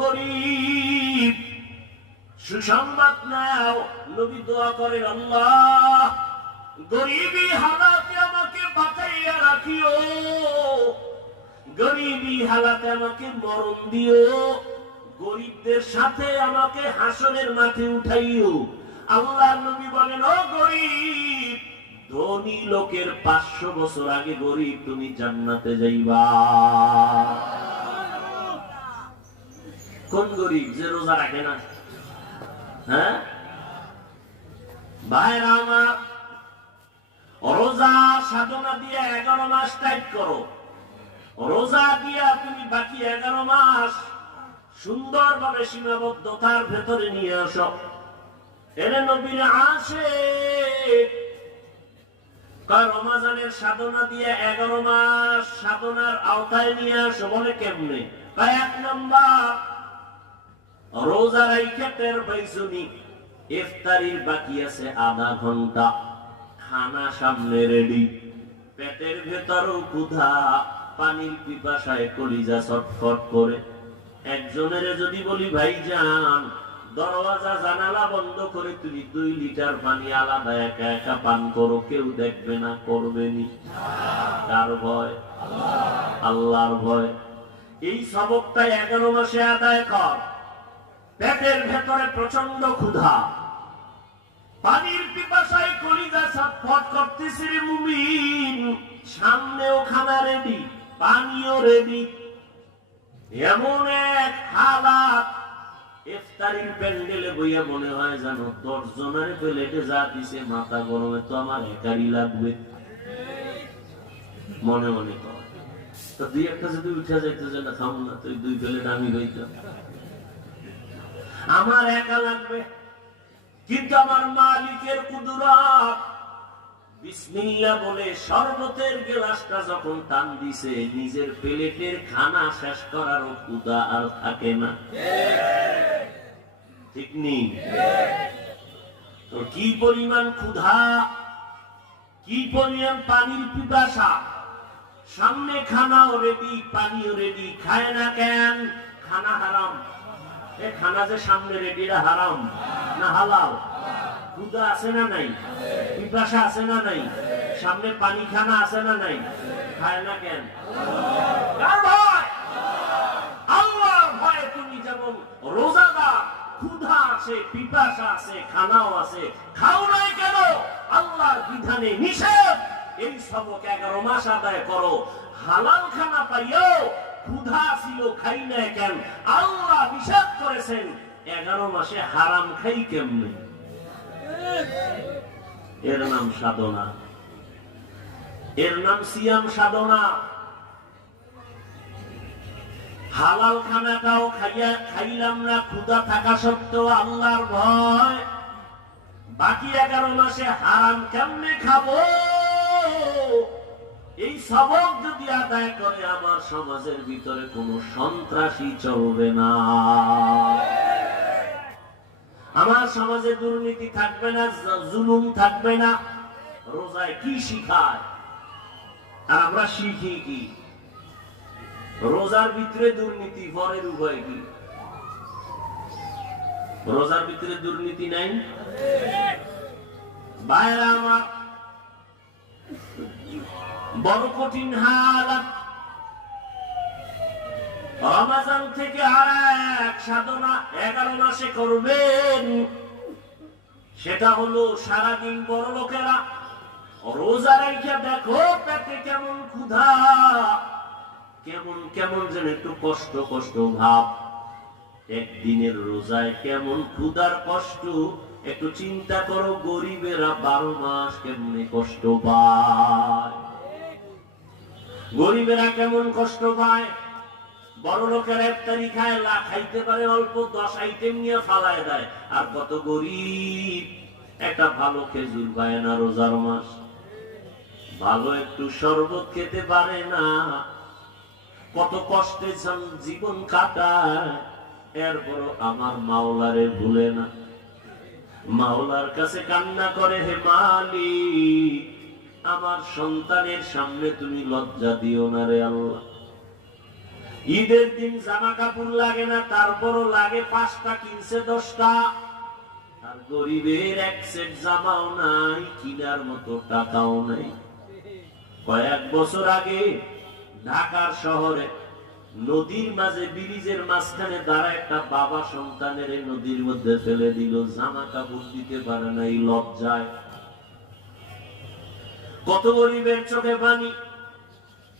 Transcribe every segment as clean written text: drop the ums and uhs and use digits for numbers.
গরীব, সুসংবাদ নাও। নবী দোয়া করেন, আল্লাহ গরীবী হালাতে আমাকে বাঁচাইয়া রাখিও, গরীবী হালাতে আমাকে মরণ দিও, গরিবদের সাথে আমাকে হাসরের মাঠে উঠাইও। আল্লাহর নবী বলেন, ও গরিব, ধনী লোকের 500 বছর আগে গরিব তুমি জান্নাতে যাইবা। কোন গরিব? যে রোজা রাখে না। হ্যাঁ ভাইরা আমার, রোজা সাধনা দিয়ে 11 মাস টাইট করো। রোজা দিয়া তুমি বাকি 11 মাস সুন্দরভাবে সীমাবদ্ধতার ভেতরে নিয়ে আসো। এর নবীর আশিক রমজানের সাধনা দিয়ে 11 মাস সাধনার আওতায় নিয়ে আসো। বলে কেমনে? 1 নাম্বার, রোজা রাইখা টের পাইছুনি ইফতারির বাকি আছে আধা ঘন্টা, খানা সামনে রেডি, পেটের ভেতরও ক্ষুধা, পানির পিপাসায় কলিজা ছটফট করে। একজনের যদি বলি, ভাইজান দরওয়াজা জানালা বন্ধ করে তুমি 2 লিটার পানি আলাদা একা একা পান করো, কেউ দেখবে না, করবেনি। কার ভয়? আল্লাহর ভয়। এই সবকটা 11 মাসে আদায় কর। পেটের ভেতরে প্রচন্ড ক্ষুধা, পানির পিপাসায় কলিজা ছটফট করতেছে রে মুমিন, সামনেও খানা রেডি, পানিও রেডি। এমন এক হালাত, ইফতারির প্যান্ডেলে বইয়া মনে হয় জানো 10 জনের প্লেটে যা দিছে মাথা গরমে তো আমার একারই লাগবে। মনে মনে কর তো 2-1টা যদি উঠে যাইতো যে না খাবো না, তো 2 প্লেট আমি হইতাম, আমার একা লাগবে। কিন্তু আমার মালিকের কুদরত, বিসমিল্লাহ বলে শরবতের গ্লাসটা যখন টান দিছে, নিজের প্লেটের খানা শেষ করার ক্ষুধা আর থাকে না। ঠিক নেই? তো কি পরিমাণ ক্ষুধা, কি পরিমাণ পানির পিপাসা, সামনে খানাও রেডি, পানিও রেডি, খায় না কেন? খানা হারাম। খানা যে সামনে রেডি, হারাম না হালাল? ক্ষুধা আছে না নাই? পিপাসা আছে না নাই? সামনে পানি খানা আছে না নাই? খায় না কেন? আল্লাহর ভয়ে তুমি যেমন রোজাদার, ক্ষুধা আছে, পিপাসা আছে, খানাও আছে, খাও নাই কেন? আল্লাহর বিধানে নিষেধ। এই সবক 11 মাস আদায় করো। হালাল খানা পাইও, ক্ষুধা ছিল, খাই নাই কেন? আল্লাহ নিষেধ করেছেন। 11 মাসে হারাম খাই কেমনে? এর নাম সাধনা, এর নাম সিয়াম সাধনা। হালাল খানাটাও খাইলাম না, ক্ষুধা থাকা সত্ত্বেও আল্লাহর ভয়। বাকি 11 মাসে হারাম কেমনে খাবো? এই সবক যদি আদায় করে, আমার সমাজের ভিতরে কোনো সন্ত্রাসী চলবে না, আমার সমাজে দুর্নীতি থাকবে না, জুলুম থাকবে না। রোজায় কি শিখায় আর আমরা শিখি কি? রোজার ভিতরে দুর্নীতি, পরের উভয় কি? রোজার ভিতরে দুর্নীতি নাই? বাইরে আমার বড় কঠিন হালাত। রমজান থেকে আর এক সাধনা 11 মাসে করবেন, সেটা হলো সারাদিন বড় লোকেরা রোজা রেখে দেখো পেটে কেমন ক্ষুধা, কেমন কেমন যেন একটু কষ্ট কষ্ট ভাব। একদিনের রোজায় কেমন ক্ষুধার কষ্ট, একটু চিন্তা করো। গরিবেরা 12 মাস কেমনে কষ্ট পায়, গরিবেরা কেমন কষ্ট পায়। বড় লোকেরা ইফতারি খায়, খাইতে পারে অল্প, 10 আইটেম নিয়ে ফালায় দেয়। আর কত গরিব একটা ভালো খেজুর পায় না রোজার মাস, ভালো একটু শরবত খেতে পারে না, কত কষ্টে জীবন কাটায়। এরপরও আমার মাওলারে ভুলে না, মাওলার কাছে কান্না করে, হে মালিক আমার সন্তানের সামনে তুমি লজ্জা দিও না রে আল্লাহ। ঈদের দিন জামা কাপড় লাগে না, তারপরও লাগে 5টা, কিনছে 10টা। আর গরিবের এক সেট জামাও নাই, কিনার মতো টাকাও নাই। কয়েক বছর আগে ঢাকার শহরে নদীর মাঝে, ব্রিজের মাঝখানে দাঁড়া একটা বাবা সন্তানের নদীর মধ্যে ফেলে দিল, জামা কাপড় দিতে পারে না এই লজ্জায়। কত গরিবের চোখে পানি।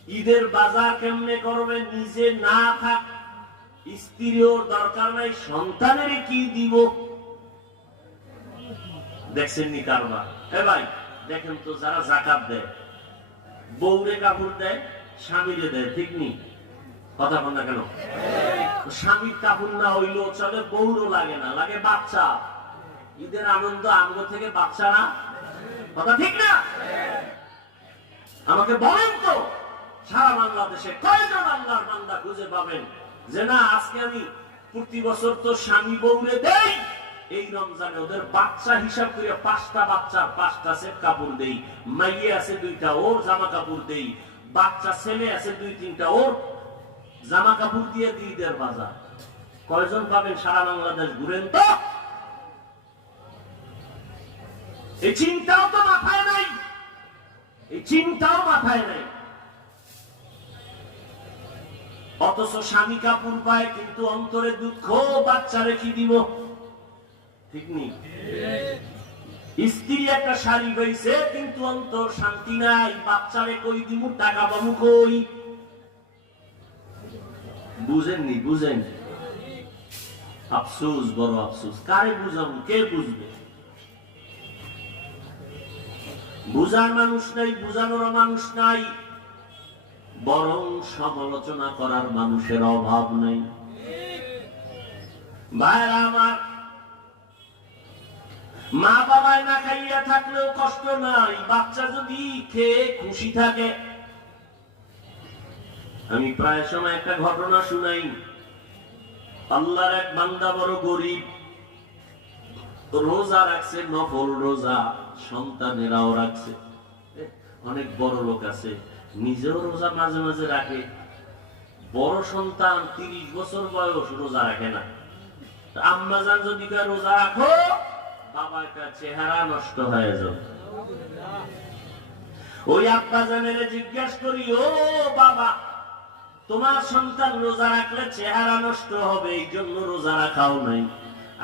ঈদের বাজার কেমনে করবে, নিজে না থাক, স্ত্রীর দরকার নাই, সন্তানের কি দিব? দেখছেন নি কারবার? এ ভাই দেখেন তো, যারা যাকাত দেয়, বউরে কাপড় দেয়, স্বামীরে দেয়, ঠিক নি? কথা বল না কেন? স্বামীর কাপড় না হইলেও চলে, বউরও লাগে না, লাগে বাচ্চা। ঈদের আনন্দ আমগো থেকে বাচ্চারা, কথা ঠিক না? আমাকে বলেন তো, সারা বাংলাদেশে কয়জন আল্লাহর বান্দা খুঁজে পাবেন যে না আজকে আমি প্রতি বছর তো স্বামী বউরে দেই, এই রমজানে ওদের বাচ্চা হিসাব করে 5টা বাচ্চার 5টা সেট কাপড় দেই, মাইয়ে আছে 2টা, ওর জামা কাপড় দেই, বাচ্চা ছেলে আছে 2-3টা, ওর জামা কাপড় দিয়ে দিই ঈদের বাজার। কয়জন পাবেন? সারা বাংলাদেশ ঘুরেন তো, এই চিন্তাও তো মাথায় নাই, এই চিন্তাও মাথায় নাই। অথচ স্বামী কাপড় পায় কিন্তু অন্তরে দুঃখ, বাচ্চারে কি দিব? ঠিক নেই। স্ত্রী একটা শাড়ি পাইছে কিন্তু অন্তর শান্তি নাই, বাচ্চারে কই দিব, টাকা পাবো কই? বুঝেননি? বুঝেন? আফসোস, বড় আফসোস। কারে বুঝাবো? কে বুঝবে? বুঝার মানুষ নাই, বুঝানোর মানুষ নাই, বরং সমালোচনা করার মানুষের অভাব নেই। ভাইরা আমার, মা বাবায় না খাইয়া থাকলেও কষ্ট নাই, বাচ্চা যদি খেয়ে খুশি থাকে। আমি প্রায় সময় একটা ঘটনা শুনাই। আল্লাহর এক বান্দা বড় গরিব, রোজা রাখছে, নফল রোজা, সন্তানেরাও রাখছে। অনেক বড় লোক আছে, নিজেও রোজা মাঝে মাঝে রাখে। বড় সন্তান 30 বছর বয়স, রোজা রাখে না। আম্মা জান যদি কয় রোজা রাখো, বাবার চেহারা নষ্ট হয়ে যাবে। ওই আব্বা জানের জিজ্ঞাসা করি, ও বাবা, তোমার সন্তান রোজা রাখলে চেহারা নষ্ট হবে, এই জন্য রোজা রাখাও নাই।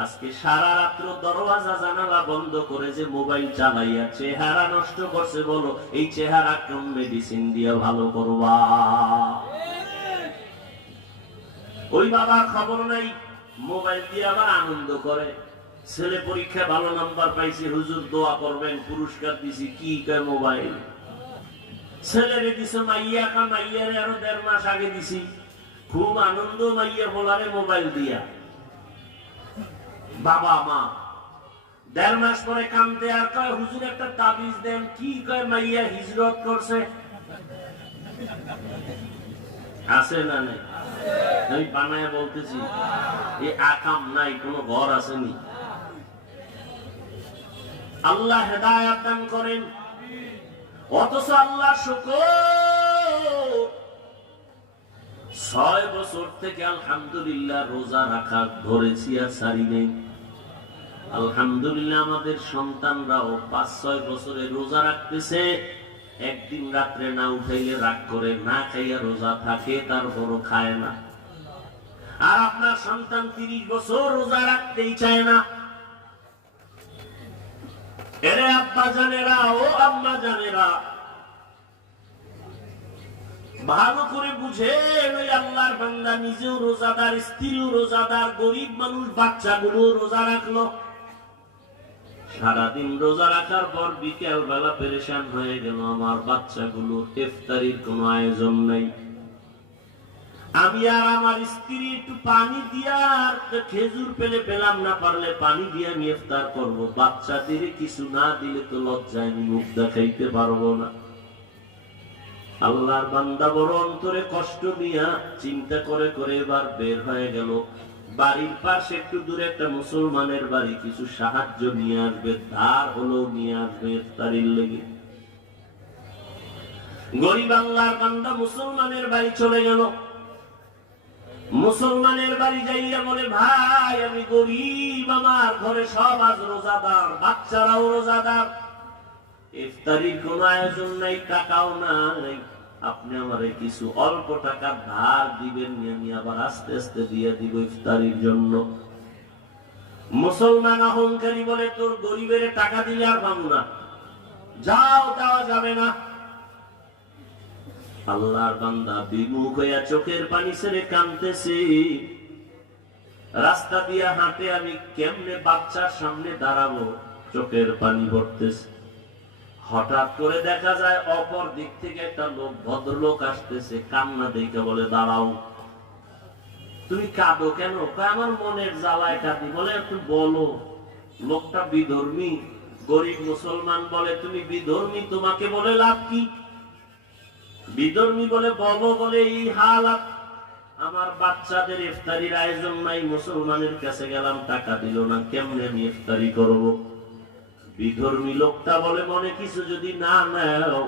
আজকে সারা রাত্র দরওয়াজা জানালা বন্ধ করে যে মোবাইল চালাইয়া চেহারা নষ্ট করছে, বলো এই চেহারা কোন মেডিসিন দিয়ে ভালো করবা? ওই বাবার খবর নাই, মোবাইল দিয়ে আবার আনন্দ করে। ছেলে পরীক্ষা ভালো নাম্বার পাইছে, হুজুর দোয়া করবেন, পুরস্কার দিছি। কি কয় মোবাইল? ছেলেরে দিছে মাইয়া, মাইয়ারে আরো 1.5 মাস আগে দিছি, খুব আনন্দ মাইয়া বলারে মোবাইল দিয়া। বাবা মা 1.5 মাস পরে কান্দে আর কয় হুজুর একটা তাবিজ দেন। কি কয়? মাইয়া হিজরত করছে। আছে না নাই? আমি বানায় বলতেছি, এই আকাম নাই, কোন ঘর আসেনি। আল্লাহ হেদায়েত দান করেন। অথচ আল্লাহ শুকর, 6 বছর থেকে আলহামদুলিল্লাহ রোজা রাখা ধরেছি আর ছাড়ি নেই। আলহামদুলিল্লাহ আমাদের সন্তানরাও 5-6 বছরে রোজা রাখতেছে। একদিন রাত্রে না উঠাইলে রাগ করে, না খাইয়া রোজা থাকে, তারপরও খায় না। আর আপনার সন্তান 30 বছর রোজা রাখতেই চায় না। এরে আব্বা জানেরা, ও আম্মা জানেরা, ভালো করে বুঝেন, ওই আল্লাহর বান্দা নিজেও রোজাদার, স্ত্রীও রোজাদার, গরিব মানুষ বাচ্চাগুলো রোজা রাখলো। সারাদিন রোজা রাখার পর বিকেল বেলা পেরেশান হয়ে গেল, আমার বাচ্চাগুলো ইফতারির কোনো আয়োজন নাই। আমি আর আমার স্ত্রী একটু পানি দিয়া, আর খেজুর পেলে পেলাম না, পারলে পানি দিয়ে আমি ইফতার করবো। বাচ্চাদের কিছু না দিলে তো লজ্জায় আমি মুখ দেখাইতে পারবো না। আল্লাহর বান্দা বড় অন্তরে কষ্ট নিয়া চিন্তা করে করে এবার বের হয়ে গেল। বাড়ির পাশে একটু দূরে একটা মুসলমানের বাড়ি, কিছু সাহায্য নিয়ে আসবে, ধার হলো নিয়ে আসবে ইফতারির লেগে। গরিব আল্লাহর বান্দা মুসলমানের বাড়ি চলে গেল। মুসলমানের বাড়ি যাইয়া বলে, ভাই আমি গরিব, আমার ঘরে সব আজ রোজাদার, বাচ্চারাও রোজাদার, ইফতারির কোন আয়োজন নাই, টাকাও নাই, আপনি আমারে কিছু অল্প টাকা ধার দিবেন, আমি আবার আস্তে আস্তে দিয়ে দিব ইফতারির জন্য। মুসলমান অহংকারী বলে, তোর গরিবের টাকা দিলে আর পাবো না, যাও, দেওয়া যাবে না। আল্লাহর বান্দা বিমুখ হইয়া চোখের পানি ছেড়ে কাঁদতেছে। রাস্তা দিয়ে হাঁটে, আমি কেমনে বাচ্চার সামনে দাঁড়াবো, চোখের পানি পড়তেছে। হঠাৎ করে দেখা যায় অপর দিক থেকে একটা লোক, ভদ্রলোক আসতেছে, কান্না দেখে বলে, দাঁড়াও, তুমি কাঁদো কেন? আমার মনের জ্বালায় কাঁদি। বলে, একটু বলো। লোকটা বিধর্মী, গরিব মুসলমান। বলে, তুমি বিধর্মী, তোমাকে বলে লাভ কি? বিধর্মী বলে, বলো। বলে, এই হালাত, আমার বাচ্চাদের ইফতারির আয়োজন নাই, মুসলমানের কাছে গেলাম, টাকা দিল না, কেমনে আমি ইফতারি করব? বিধর্মী লোকটা বলে, মনে কিছু যদি না নাও,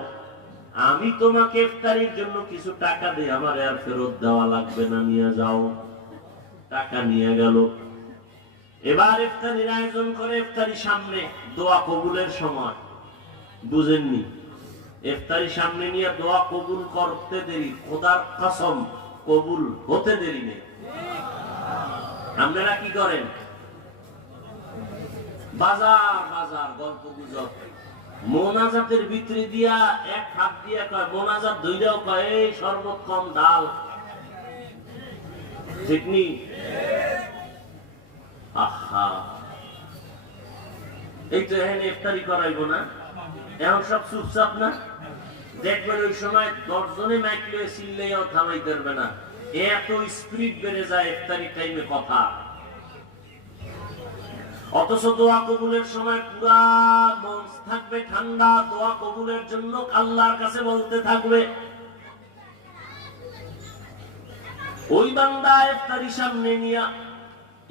আমি তোমাকে ইফতারির জন্য কিছু টাকা দিই, আমার আর ফেরত দেওয়া লাগবে না, নিয়ে যাও। টাকা নিয়ে গেল। এবার ইফতারির আয়োজন করে, ইফতারির সামনে দোয়া কবুলের সময়, বুঝেননি? ইফতারি সামনে নিয়ে দোয়া কবুল করতে দেরি, খোদার কসম কবুল হতে দেরি নেই। আপনারা কি করেন? বাজার বাজার গল্প গুজব, মোনাজাতের ভিতরে দিয়া এক হাত দিয়া কয়, মোনাজাত ধইরাও কয়, এই শরবত কম ডাল, ঠিক নি? আহা, এই তো এখানে ইফতারি করাইব না, এখন সব চুপচাপ না? দেখবেন ওই সময় 10 জনে মাইক লয়ে চিল্লাইয়াও থামাইতে পারবে না, এত স্পিরিট বেড়ে যায় ইফতারি টাইমে কথা। অথচ দোয়া কবুলের সময় পুরা মন থাকবে ঠান্ডা, দোয়া কবুলের জন্য আল্লাহর কাছে বলতে থাকবে। ওই বান্দা ইফতারি সামনে নিয়া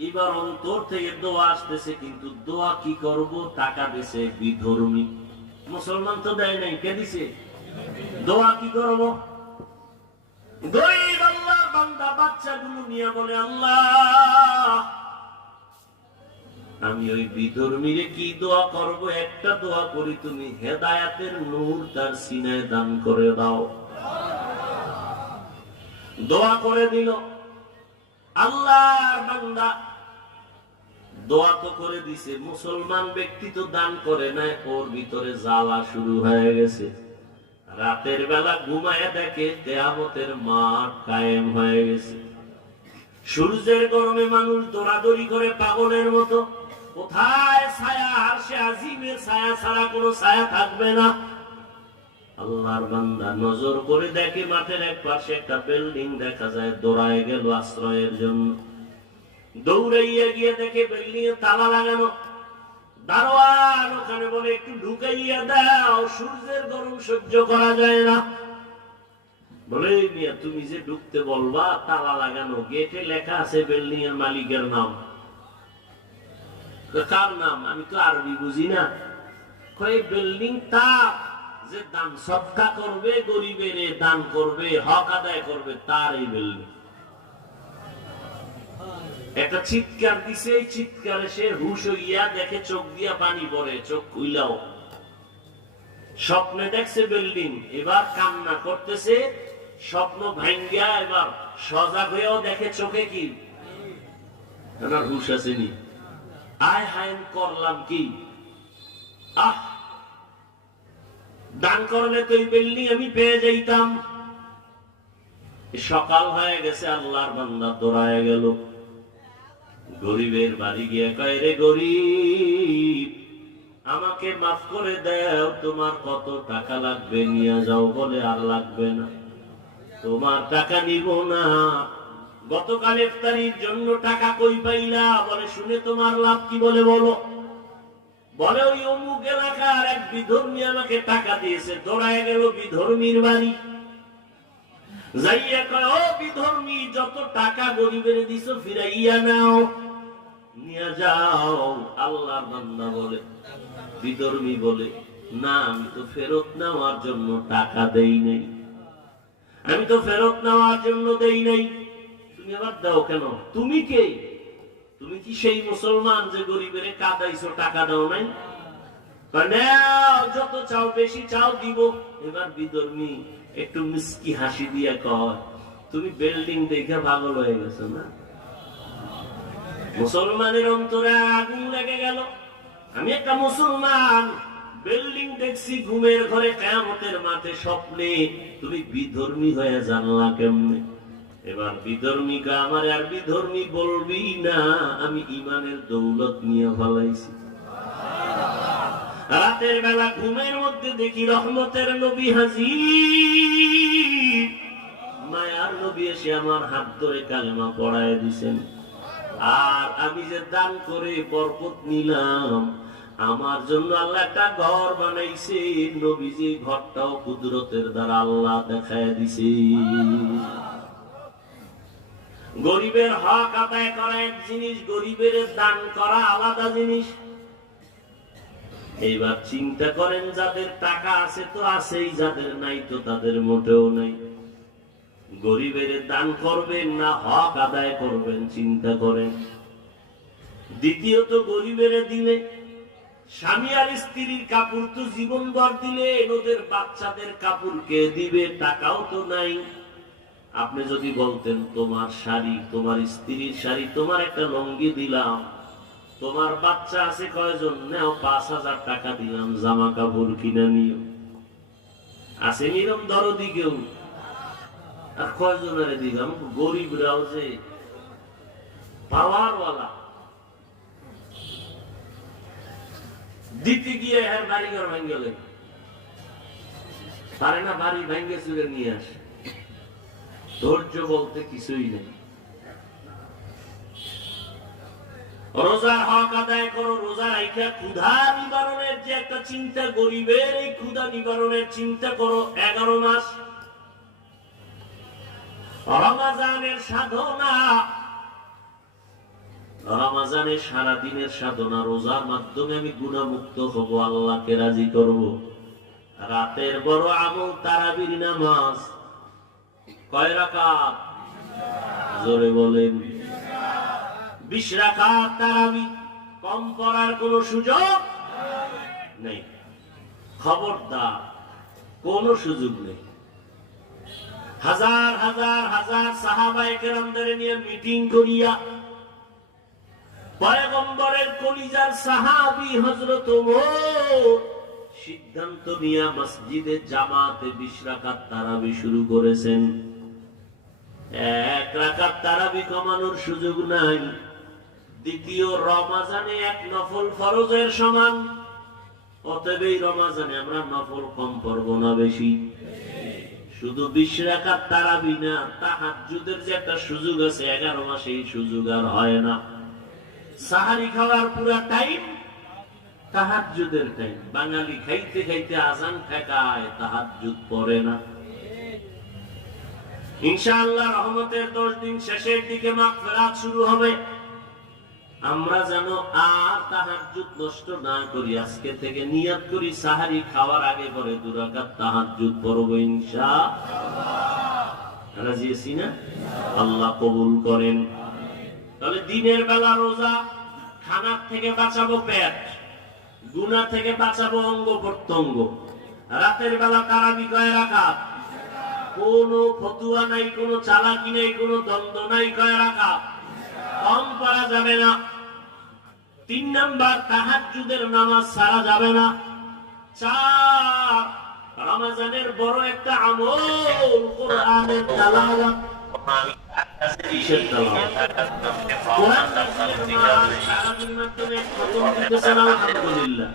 এবার অন্তর থেকে দোয়া আসতেছে, কিন্তু দোয়া কি করব? টাকা দিছে বিধর্মী। মুসলমান তো দেয় নাই, কে দিছে? দোয়া কি করব? গরিব আল্লাহর বান্দা বাচ্চাগুলো নিয়ে বলে, আল্লাহ, আমি ওই বিধর্মীরে কি দোয়া করব? একটা দোয়া করি, তুমি হেদায়াতের নূর তার সিনায় দান করে দাও। দোয়া করে দিল। আল্লাহর বান্দা দোয়া তো করে দিছে, মুসলমান ব্যক্তি তো দান করে নাই, ওর ভিতরে জ্বালা শুরু হয়ে গেছে। রাতের বেলা ঘুমায় দেখে কিয়ামতের মাঠ কায়েম হয়ে গেছে। সূর্যের গরমে মানুষ দৌড়াদৌড়ি করে পাগলের মতো, কোথায় ছায়া? আরশে আজিমের ছায়া ছাড়া কোনো ছায়া থাকবে না। আল্লাহর বান্দা নজর করে দেখে মাঠের এক পাশে একটা বিল্ডিং দেখা যায়, দৌড়ায় গেল আশ্রয়ের জন্য। দৌড়াইয়া গিয়ে দেখে বিল্ডিং এ তালা লাগানো। দারোয়ান ওখানে বলে, একটু ঢুকাইয়া দাও, সূর্যের গরম সহ্য করা যায় না। বলে, মিয়া তুমি যে ঢুকতে বলবা, তালা লাগানো, গেটে লেখা আছে বিল্ডিং এর মালিকের নাম। কার নাম? আমি তো আরবি বুঝি না। বিল্ডিং তার যে দান সদকা করবে, গরিবের দান করবে, হক আদায় করবে, তার এই বিল্ডিং। একটা চিৎকার দিছে, এই চিৎকারে সে হুশ হইয়া দেখে চোখ দিয়া পানি পড়ে, চোখ খুইলাও। স্বপ্নে দেখছে বিল্ডিং, এবার কান্না করতেছে, স্বপ্ন ভাঙ্গিয়া এবার সজাগ হয়েও দেখে চোখে কি, হুশ আসেনি। আয় হায়, করলাম কি? আহ, দান করলে তো এই বিল্ডিং আমি পেয়ে যাইতাম। সকাল হয়ে গেছে, আল্লাহর বান্দা দৌড়ায় গেল গরিবের বাড়ি গিয়ে কয়, রে গরিব, আমাকে মাফ করে দাও, তোমার কত টাকা লাগবে নিয়ে যাও। বলে, আর লাগবে না, তোমার টাকা নিব না। গতকাল ইফতারির জন্য টাকা কই পাইলা? বলে, শুনে তোমার লাভ কি? বলে, বলো। বলে, ওই অমুক এলাকার এক বিধর্মী আমাকে টাকা দিয়েছে। দৌড়ায় গেল বিধর্মীর বাড়ি, যাইয়া কয়, ও বিধর্মী, যত টাকা গরিবের দিছো ফিরাইয়া নাও, নিয়ে যাও। আল্লাহর বান্দা বলে, বিধর্মী বলে, না, আমি তো ফেরত নেওয়ার জন্য টাকা দেই নাই, আমি তো ফেরত নেওয়ার জন্য দেই নাই। তুমি আবার দাও কেন? তুমি কে? তুমি কি সেই মুসলমান যে গরিবের কাদাইছো, টাকা দাও নাই? যত চাও বেশি চাও দিব। এবার বিধর্মী একটু মিষ্টি হাসি দিয়ে কয়, তুমি বিল্ডিং দেখে পাগল হয়ে গেছো না? মুসলমানের অন্তরে আগুন লেগে গেল। আমি একটা মুসলমান, বিল্ডিং দেখছি ঘুমের ঘরে, কিয়ামতের মাঠে স্বপ্নে, তুমি বিধর্মী হয়ে জানলা কেমনে? এবার বিধর্মী আমার আর বিধর্মী বলবি না, আমি ইমানের দৌলত নিয়ে ফলাইছি। রাতের বেলা ঘুমের মধ্যে দেখি রহমতের নবী হাজির, মায়ার নবী এসে আমার হাত ধরে কালেমা পড়ায় দিছেন। আর আমি যে দান করে বরকত নিলাম, আমার জন্য আল্লাহ একটা ঘর বানাইছে। নবীজি ঘরটাও কুদরতের দ্বারা আল্লাহ দেখায় দিছে। গরিবের হক আদায় করা এক জিনিস, গরিবের দান করা আলাদা জিনিস। এইবার চিন্তা করেন, যাদের টাকা আছে তো আছেই, যাদের নাই তো তাদের মোটেও নাই। গরিবের দান করবেন না হক আদায় করবেন, চিন্তা করেন। দ্বিতীয়ত, গরিবের দিলে স্বামী আর স্ত্রীর কাপড় তো জীবনভর দিলে, ওদের বাচ্চাদের কাপড় কে দিবে? টাকাও তো নাই। আপনি যদি বলতেন তোমার শাড়ি, তোমার স্ত্রীর শাড়ি, তোমার একটা লঙ্গি দিলাম, তোমার বাচ্চা আছে কয়জন, নাও 5,000 টাকা দিলাম, জামা কাপড় কিনে নিও। আছে নিরম দরদি কেউ? আর কয়জনের দিলাম? গরিবরাও যে পাওয়ারওয়ালা। দিতে গিয়ে হ্যাঁ বাড়িঘর ভেঙে গেলে পারে না, বাড়ি ভেঙে চুরে নিয়ে আসে। ধৈর্য বলতে কিছুই নেই। রোজার হক আদায় করো, রোজা রাইখা ক্ষুধা নিবারণের যে একটা চিন্তা, গরিবের এই ক্ষুধা নিবারণের চিন্তা করো। 11 মাস রমজানের সাধনা, রমজানের সারাদিনের সাধনা, রোজার মাধ্যমে আমি গুনাহমুক্ত হব, আল্লাহকে রাজি করব। রাতের বড় আমল তারাবির নামাজ। কয় রাকাত? জোরে বলেন। 20 রাকাত তারাবি। কম পড়ার কোন সুযোগ নেই, খবরদার, কোন সুযোগ নেই। হাজার হাজার হাজার সাহাবায়ে কেরামদের নিয়ে মিটিং করিয়া পয়গম্বরের কলিজার সাহাবী হযরত ওমর সিদ্ধান্ত নিয়ে মসজিদে জামাতে 20 রাকাত তারাবি শুরু করেছেন। 1 রাকাত তারাবি কমানোর সুযোগ নাই। দ্বিতীয়, রমজানে 1 নফল ফরজের সমান। অতএব এই রমজানে আমরা নফল কম পড়ব না বেশি। শুধু 20 রাকাত তারাবি না, তাহাজ্জুদের যে একটা সুযোগ আছে 11 মাসে, এই সুযোগ আর হয় না। সাহারি খাওয়ার পুরো টাইম তাহাজ্জুদের টাইম। বাঙালি খাইতে খাইতে আজান ঠেকায়, তাহাজ্জুদ পড়ে না। ইনশাআল্লাহ রহমতের 10 দিন শেষের দিকে মাগফিরাত শুরু হবে। আমরা যেন আর তাহাজ্জুদ নষ্ট না করি, আজকে থেকে নিয়ত করি সাহারি খাওয়ার আগে পরে 2 রাকাত তাহাজ্জুদ পড়ব ইনশাআল্লাহ। রাজি আছি না? আল্লাহ কবুল করেন। তাহলে দিনের বেলা রোজা, খানার থেকে বাঁচাবো পেট, গুনাহ থেকে বাঁচাবো অঙ্গ প্রত্যঙ্গ। রাতের বেলা তারাবি কয় রাকাত? কোনো ফতুয়া নাই, কোনো চালাকি নাই, কোনো দ্বন্দ্ব নাই, কয় রাকাত? কম পড়া যাবে না। 3 নাম্বার, তাহাজ্জুদের নামাজ ছাড়া যাবে না। 4, রমজানের বড় একটা আমল কোরআনের তেলাওয়াত। কিসের তেলাওয়াত? কোরআন সারাদিন মাধ্যমে খতম দিতেছেন, আলহামদুলিল্লাহ।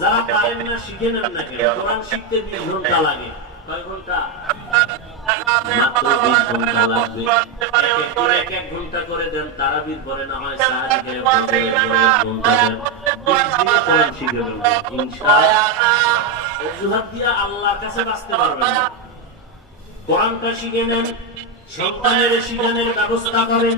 যারা পারেন না শিখে নেন না কেন? কোরআন শিখতে 20 ঘন্টা লাগে। কয় ঘন্টা? মাত্র 20 ঘন্টা লাগবে। এক এক ঘন্টা করে দেন, তারাবির পরে না হয় সাহারি খেয়ে 1 ঘন্টা দেন, 20 দিনে কোরআন শিখে ফেলবেন ইনশাআল্লাহ। অজুহাত দিয়া আল্লাহর কাছে বাঁচতে পারবেন না। কোরআনটা শিখে নেন, সন্তানের শিখানোর ব্যবস্থা করেন।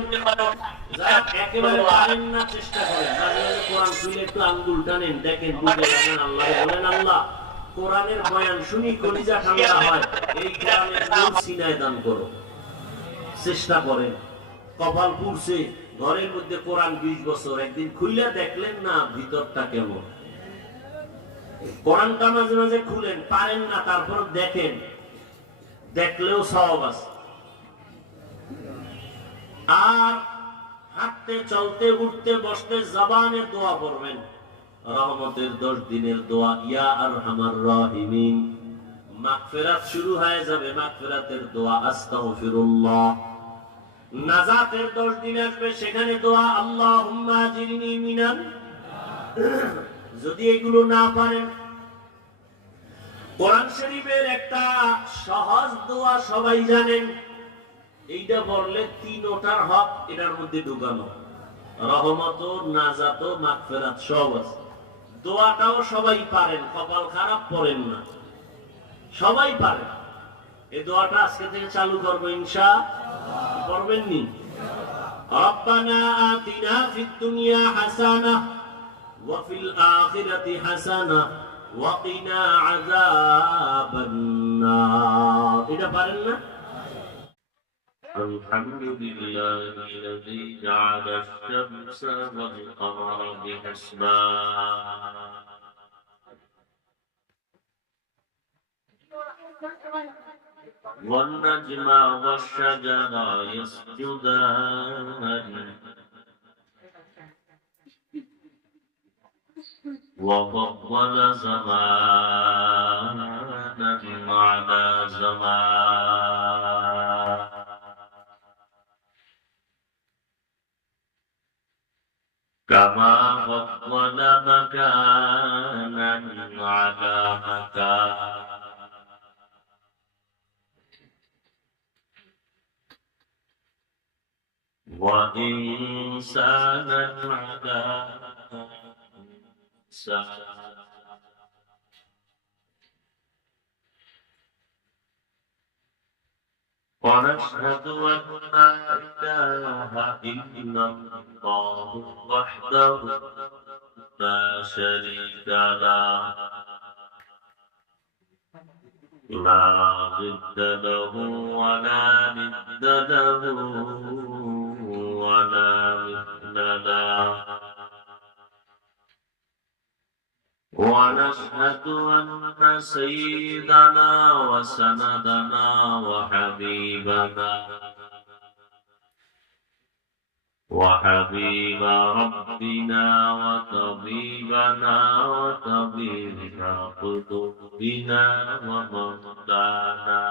যারা একেবারে পারেন না, চেষ্টা করেন, মাঝে মাঝে কোরআন খুলে একটু আঙ্গুল টানেন, দেখেন বুঝে যাবেন। আল্লাহ বলেন, আল্লাহ কোরআনের বয়ান শুনি কলিজা ঠান্ডা হয়, এই কোরআনের নূর সিনায় দান করো। চেষ্টা করেন। কপাল পুড়ছে, ঘরের মধ্যে কোরআন 20 বছর, একদিন খুলে দেখলেন না ভিতরটা কেমন। কোরআনটা মাঝে মাঝে খুলেন, পারেন না, তারপর দেখেন, দেখলেও সওয়াব আছে। আর হাঁটতে চলতে উঠতে বসতে জবানে দোয়া করবেন, রহমতের 10 দিনের দোয়া, ইয়া আরহামার রাহিমিন। মাগফিরাত শুরু হয়ে যাবে, মাগফিরাতের দোয়া, আস্তাগফিরুল্লাহ। নাজাতের 10 দিন আসবে, সেখানে দোয়া, আল্লাহুম্মা আজিরনি মিনান। যদি এগুলো না পারেন, কোরআন শরীফের একটা সহজ দোয়া সবাই জানেন, এইটা বললে 3টার হক এটার মধ্যে ঢুকানো, রহমত, নাজাত, মাগফিরাত সব আছে। দোয়াটাও সবাই পারেন, কপাল খারাপ পড়েন না, সবাই পারেন। এই দোয়াটা আজকে থেকে চালু করবো ইনশাআল্লাহ। পড়বেন নি? রব্বানা আতিনা ফিদ দুনিয়া হাসানাহ ওয়া ফিল আখিরাতি হাসানাহ ওয়া কিনা আযাবান নার। এটা পারেন না? الحمد لله الذي جعل الشمس والقمر بحسبان والنجم والشجر يسجدان وفضل زمانا على زمان كما فضل مكانا على مكان وإنسانا على إنسان ونشهد أن لا إله إلا الله وحده لا شريك له لا ضد له ولا ند له ولا مثل له ونشهد أن سيدنا وسندنا وحبيبنا وحبيب ربنا وطبيبنا وطبيب قلوبنا ومولانا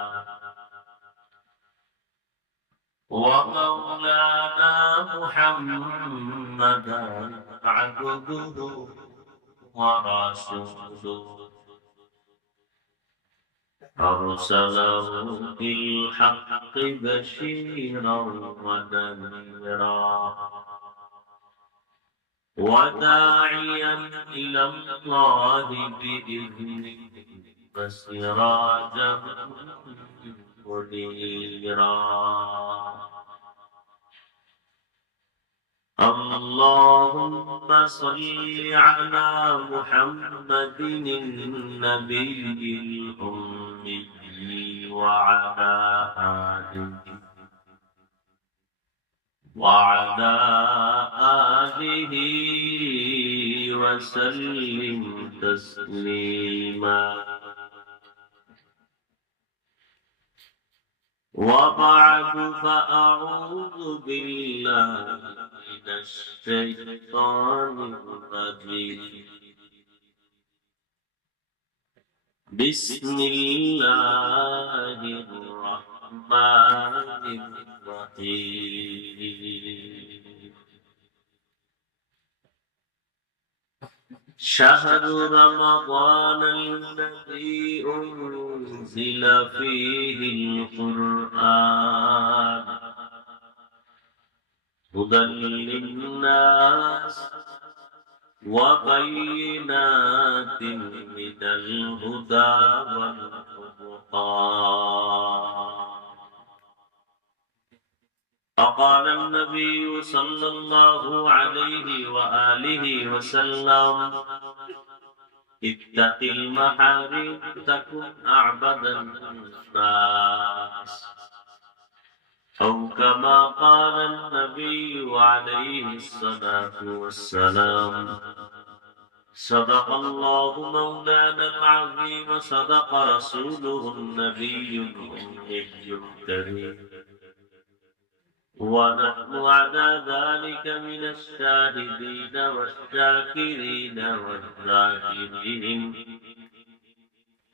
ومولانا محمدا عبده ورسوله أرسله بالحق بشيرا ونذيرا وداعيا إلى الله بإذنه وسراجا منيرا اللهم صل على محمد النبي الأمي وعلى آله وسلم تسليما وبعد فأعوذ بالله من الشيطان الرجيم بسم الله الرحمن الرحيم شهر رمضان الذي أنزل فيه القرآن هدى للناس وبينات من الهدى والفرقان فقال النبي صلى الله عليه وآله وسلم اتق المحارم تكن أعبد الناس أو كما قال النبي عليه الصلاة والسلام صدق الله مولانا العظيم صدق رسوله النبي الأمي الكريم ونحن على ذلك من الشاهدين والشاكرين والذاكرين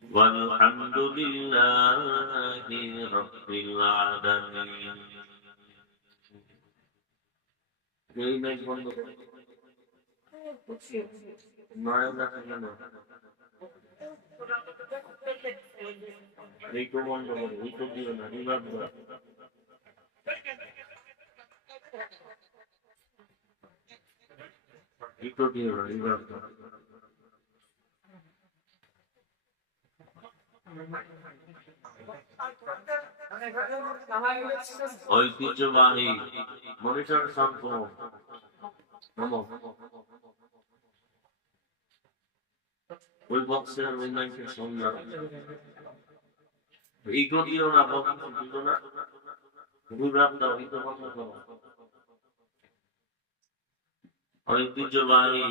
والحمد لله رب العالمين. ঐতিহ্যবাহী মনিটর সম্পূর্ণ ওই বক্সের অনলাইনের সুন্দর ইগো দিও না বক্স দিও না গুরাম দাও ইগো বন্ধ করো। ঐতিহ্যবাহী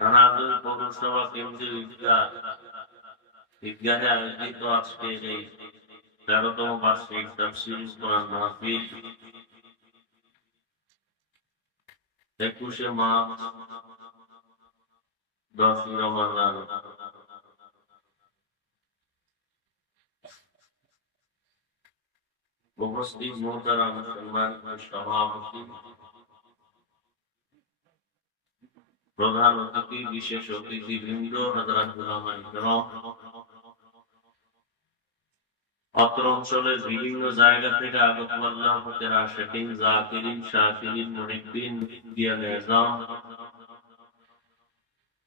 থানাধীন পৌরসভা কেন্দ্রীয় ঈদগাহে আয়োজিত আজকে এই 13তম বার্ষিক তাফসীর কোরআন মাহফিল 21শে মার্চ 10 রমজান উপস্থিত মোহতারাম মুসলমান সভাপতি প্রধান অতিথি বিশেষ অতিথিবৃন্দ হযরত উলামায়ে কেরাম অত্র অঞ্চলের বিভিন্ন জায়গা থেকে আগত আল্লাহ পাকের আশিকিন জাকিরিন শাকিরিন মুহিব্বিন দিয়ানে আযম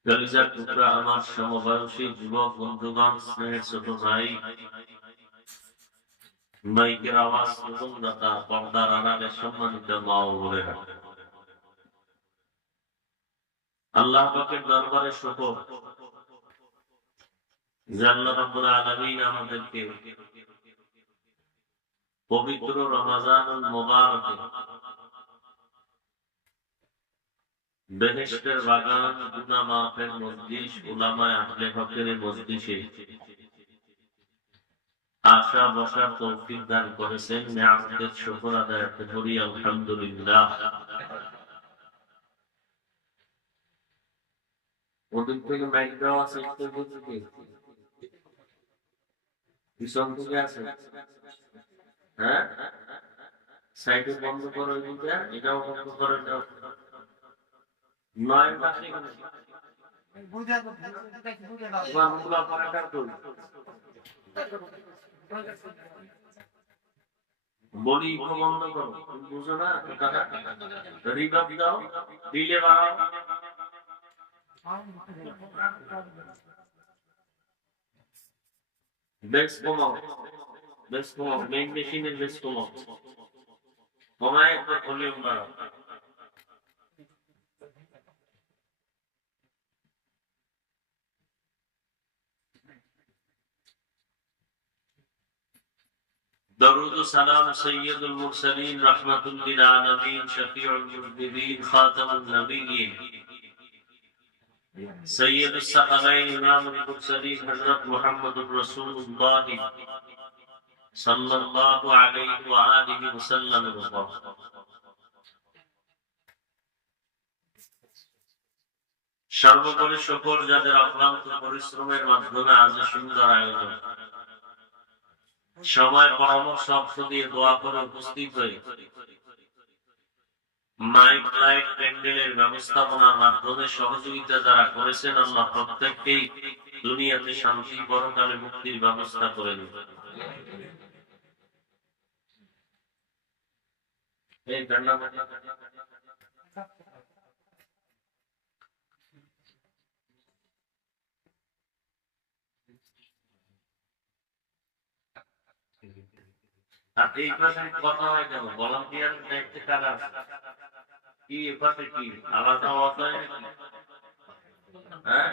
কলিজার টুকরা আমার সমবয়সী যুবক বন্ধুগণ স্নেহের ছোট ভাই মাইকের আওয়াজ শ্রবণদাতা পর্দার আড়ালে সম্মানিত মা ও বোনেরা, আল্লাহ পাকের দরবারে শুকর যে আল্লাহ রাব্বুল আলামিন আমাদেরকে পবিত্র রমজানুল মুবারকে বেহেশতের বাগান গুনাহ মাফের মজলিস উলামায়ে আহলে হকের মজলিসে আশা বসার তৌফিক দান করেছেন। নিয়ামতের শুকর আদায় করি আলহামদুলিল্লাহ। ওদিক থেকে মাইক দেওয়া আছে পিছন থেকে আছে, হ্যাঁ সাইডে বন্ধ করো, এটাও বন্ধ করো, এটাও নয় পাশে বলি বন্ধ করো, বুঝো না রিভাব দাও, দিলে বাড়াও। বেশ কমাও, বেশ কমাও, মেইন মেশিনের বেশ কমাও, কমায় একবার ভলিউম বাড়াও। درود و سلام سید المرسلین رحمت للعالمین شفیع المذنبین خاتم النبیین سید الثقلین امام المرسلین حضرت محمد رسول اللہ صلی اللہ علیہ وآلہ وسلم সর্বোপরি শুকর যাদের অক্লান্ত পরিশ্রমের মাধ্যমে আজ সুন্দর আয়োজন, সময় পরামর্শ অর্থ দিয়ে দোয়া করে উপস্থিত হয়ে মাইক লাইট প্যান্ডেলের ব্যবস্থাপনার মাধ্যমে সহযোগিতা যারা করেছেন, আল্লাহ প্রত্যেককেই দুনিয়াতে শান্তি পরকালে মুক্তির ব্যবস্থা করে দেবেন। আর এই পাশে কথা হয় কেন? ভলান্টিয়ার দায়িত্বে কারা কি এ পাশে কি আলাদা অবস্থায়, হ্যাঁ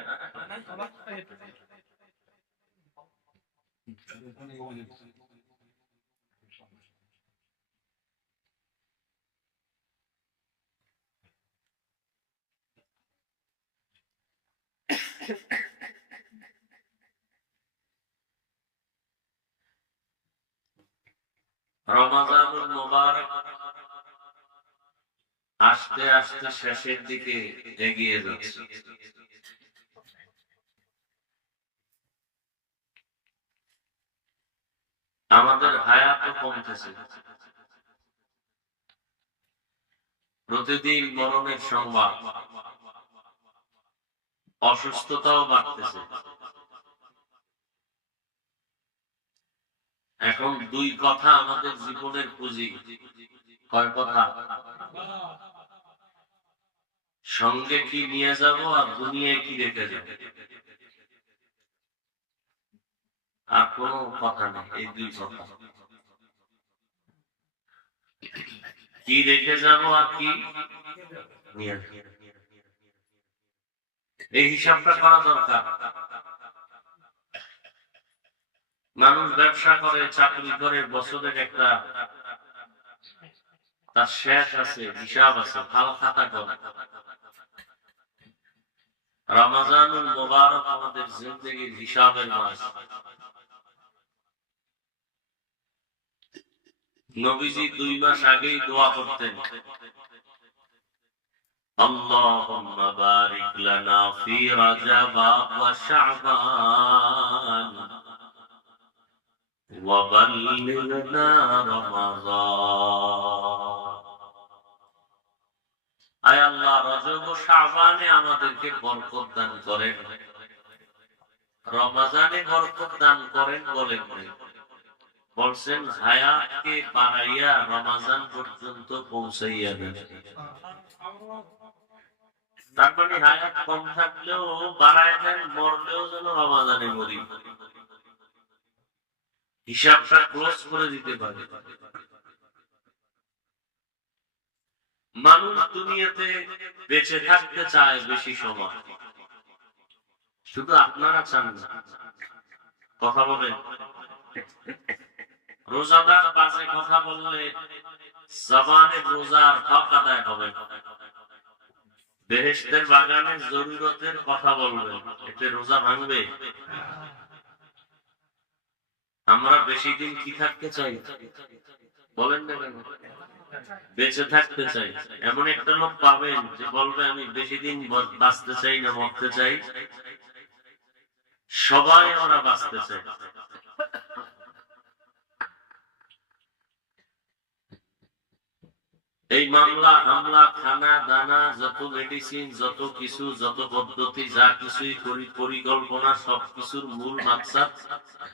রমাদানুল মুবারক আস্তে আস্তে শেষের দিকে এগিয়ে যাচ্ছে। আমাদের হায়াতও কমতেছে, প্রতিদিন মরণের সংবাদ, অসুস্থতাও বাড়তেছে। এখন দুই কথা আমাদের জীবনের পুঁজি। কয় কথা? সঙ্গে কি নিয়ে যাব আর দুনিয়ায় কি রেখে যাব, আর কোনো কথা নেই। এই দুই কথা, কি রেখে যাব আর কি নিয়ে যাব, এই হিসাবটা করা দরকার। মানুষ ব্যবসা করে, চাকরি করে, বছরের একটা তার শেষ আছে, হিসাব আছে, ফাল খাতা করে। রমাজানুল মুবারক আমাদের জিন্দেগির হিসাবের মাস। নবীজি 2 মাস আগেই দোয়া করতেন, আল্লাহুম্মা বারিক লানা ফি রাজাব ওয়া শাবান ওয়া বাল্লিগনা রমাযান। আয় আল্লাহ, রজব ও শাবানে আমাদেরকে বরকত দান করেন, রমাজানে বরকত দান করেন বলেন, বলছেন হায়াতকে বাড়াইয়া রমাজান পর্যন্ত পৌঁছাইয়া দেন। তার মানে হায়াত কম থাকলেও বাড়ায় দেন, মরলেও যেন রমাজানে মরি, হিসাবটা ক্লোজ করে দিতে পারে। মানুষ দুনিয়াতে বেঁচে থাকতে চায় বেশি সময়, শুধু আপনারা চান না। কথা বলেন, রোজাদার বাজে কথা বললে জবানে রোজার হক আদায় হবে, বেহেশতের বাগানের জরুরতের কথা বলবেন, এতে রোজা ভাঙবে। আমরা বেশি দিন কি থাকতে চাই বলেন না কেন? বেঁচে থাকতে চাই। এমন একটা লোক পাবেন যে বলবে আমি বেশি দিন বাঁচতে চাই না, মরতে চাই। সবাই আমরা বাঁচতে চাই। এই মামলা হামলা, খানা দানা, যত মেডিসিন, যত কিছু, যত পদ্ধতি, যা কিছুই করি, পরিকল্পনা, সবকিছুর মূল মাকসাদ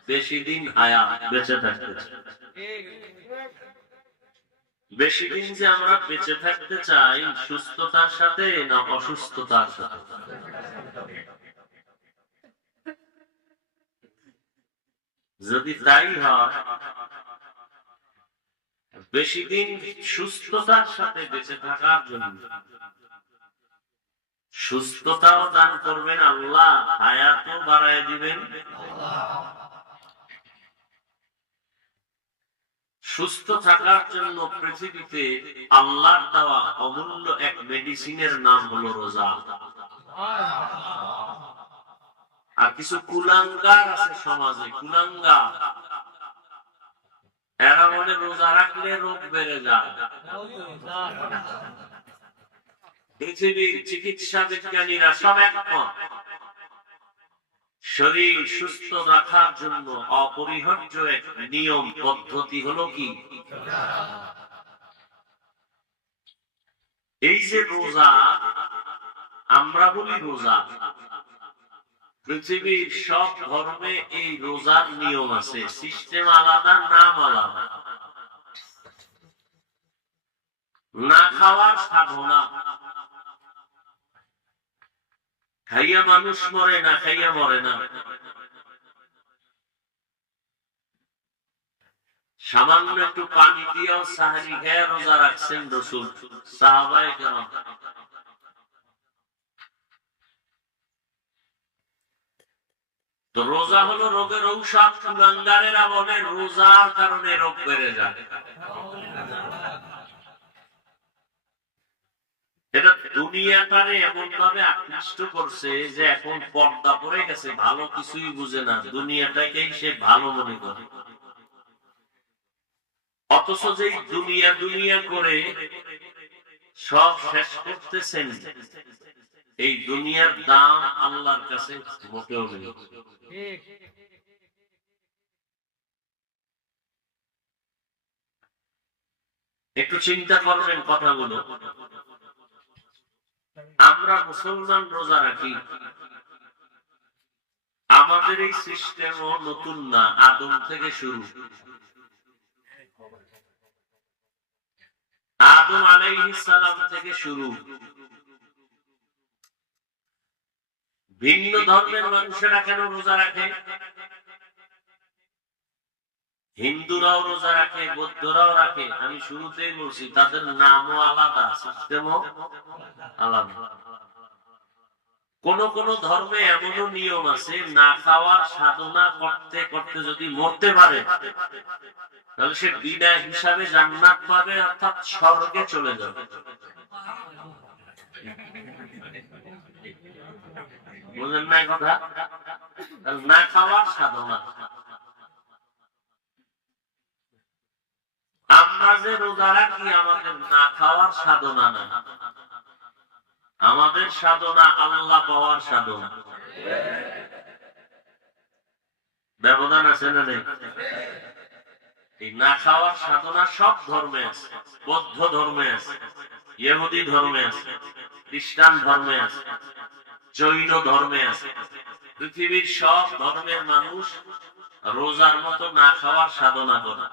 বেশি দিন হায়াত, বেঁচে থাকতে চাই। বেশি দিন যে আমরা বেঁচে থাকতে চাই, সুস্থতার সাথে না অসুস্থতার সাথে? যদি তাই হয়, বেশি দিন সুস্থতার সাথে বেঁচে থাকার জন্য সুস্থতাও দান করবেন আল্লাহ, হায়াতও বাড়ায় দিবেন। সুস্থ থাকার জন্য পৃথিবীতে আল্লাহর দেওয়া অমূল্য এক মেডিসিনের নাম হলো রোজা। আর কিছু কুলাঙ্গার আছে সমাজে, কুলাঙ্গার, এরা বলে রোজা রাখলে রোগ বেড়ে যায়। পৃথিবীর চিকিৎসা বিজ্ঞানীরা সব একমত, শরীর সুস্থ রাখার জন্য অপরিহার্য এক নিয়ম পদ্ধতি হলো কি? এই যে রোজা, আমরা বলি রোজা, পৃথিবীর সব ধর্মে এই রোজার নিয়ম আছে, সিস্টেম আলাদা, নাম আলাদা। না খাওয়ার সাধনা, খাইয়া মানুষ মরে না, খাইয়া মরে না। সামান্য একটু পানি দিয়েও সাহারি খেয়ে রোজা রাখছেন রাসূল, সাহাবায়ে কেরাম। তো রোজা হলো রোগের ঔষধ। কুলাঙ্গারেরা বলে রোজার কারণে রোগ বেড়ে যায়। এটা দুনিয়াটারে এমন ভাবে আকৃষ্ট করছে যে এখন পর্দা পড়ে গেছে, ভালো কিছুই বুঝে না, দুনিয়াটাকেই সে ভালো মনে করে। অথচ যে দুনিয়া দুনিয়া করে সব শেষ করতেছেন, এই দুনিয়ার দাম আল্লাহর কাছে মোটেও নেই। একটু চিন্তা করবেন কথাগুলো। আমরা মুসলমান রোজা রাখি, আমাদের এই সিস্টেমও নতুন না, আদম থেকে শুরু। আদম আলাইহিস সালাম থেকে শুরু। ভিন্ন ধর্মের মানুষেরা কেন রোজা রাখে? হিন্দুরাও রোজা রাখে, বৌদ্ধরাও রাখে। আমি শুরুতেই বলছি তাদের নামও আলাদা, সিস্টেমও আলাদা। কোন কোন ধর্মে এমনও নিয়ম আছে, না খাওয়ার সাধনা করতে করতে যদি মরতে পারে তাহলে সে বিদায় হিসাবে জান্নাত পাবে, অর্থাৎ স্বর্গে চলে যাবে। বুঝলেন না কথা? না খাওয়ার সাধনা। আমরা যে রোজা রাখি আমাদের না খাওয়ার সাধনা না, আমাদের সাধনা আল্লাহ পাওয়ার সাধনা। ব্যবধান আছে না নেই? এই না খাওয়ার সাধনা সব ধর্মে আছে। বৌদ্ধ ধর্মে আছে, ইহুদি ধর্মে আছে, খ্রিস্টান ধর্মে আছে, জৈন ধর্মে আছে। পৃথিবীর সব ধর্মের মানুষ রোজার মতো না খাওয়ার সাধনা করে।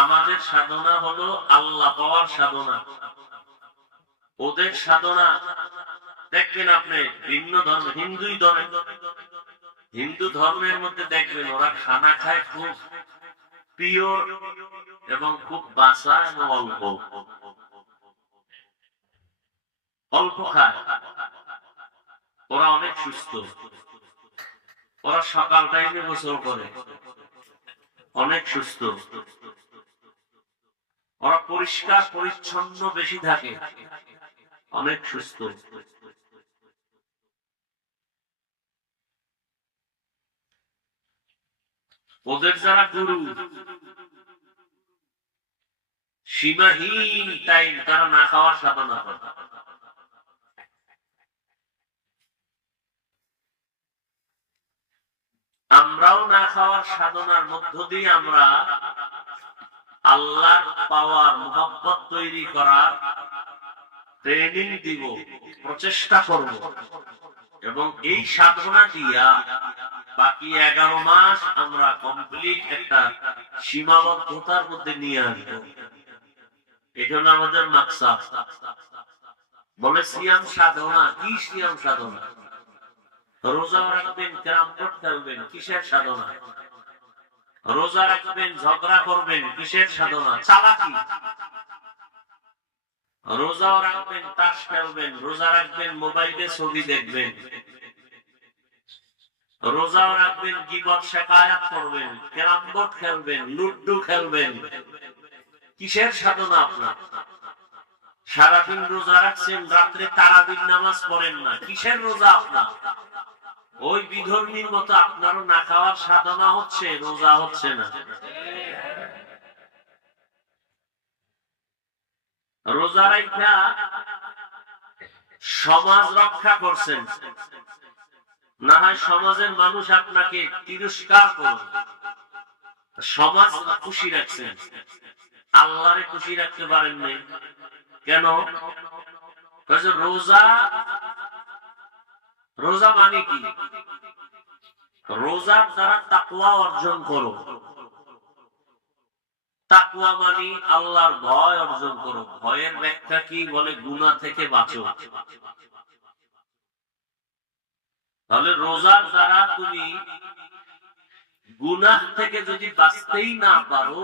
আমাদের সাধনা হলো আল্লাহ পাওয়ার সাধনা। ওদের সাধনা দেখবেন আপনি ভিন্ন ধর্ম, হিন্দু ধর্মের মধ্যে দেখবেন ওরা খানা খায় খুব পিওর এবং খুব বাঁচা এবং অল্প অল্প খায়। ওরা অনেক সুস্থ। ওরা সকাল টাইমে গোসল করে, অনেক সুস্থ। ওরা পরিষ্কার পরিচ্ছন্ন বেশি থাকে, অনেক সুস্থ। ওদের যারা গুরু, সীমাহীন টাইম তারা না খাওয়ার সাধনা করে। আমরাও না খাওয়ার সাধনার মধ্য দিয়ে আমরা আল্লাহর পাওয়ার মুহাব্বত তৈরি করার ট্রেনিং দিব, প্রচেষ্টা করব, এবং এই সাধনা দিয়া বাকি 11 মাস আমরা কমপ্লিট একটা সীমাবদ্ধতার মধ্যে নিয়ে আসবো। এটা হলো আমাদের মাকসাদ। বলে সিয়াম সাধনা। কি সিয়াম সাধনা? রোজা রাখবেন, ক্যারাম বোর্ড খেলবেন, কিসের সাধনা? রোজা রাখবেন, ঝগড়া করবেন, কিসের সাধনা? চালাকি। রোজাও রাখবেন, তাস খেলবেন, রোজা রাখবেন, মোবাইলে ছবি দেখবেন, রোজাও রাখবেন, গীবত শিকায়াত করবেন, ক্যারাম বোর্ড খেলবেন, লুড্ডু খেলবেন। কিসের সাধনা আপনার? সারাদিন রোজা রাখছেন, রাত্রে তারাবির নামাজ পড়েন না, কিসের রোজা আপনার? ওই বিধর্মীর মতো আপনারও না খাওয়ার সাধনা হচ্ছে, রোজা হচ্ছে না। রোজা রাখা সমাজ রক্ষা করছেন, না হয় সমাজের মানুষ আপনাকে তিরস্কার করবে। সমাজ খুশি রাখছেন, আল্লাহরে খুশি রাখতে পারেন নাই কেন? রোজা, রোজা মানে কি? রোজার দ্বারা তাকওয়া অর্জন করো। তাকওয়া মানে আল্লাহর ভয় অর্জন করো। ভয়ের ব্যাখ্যা কি? বলে গুনাহ থেকে বাঁচো। তাহলে রোজার দ্বারা তুমি গুনাহ থেকে যদি বাঁচতেই না পারো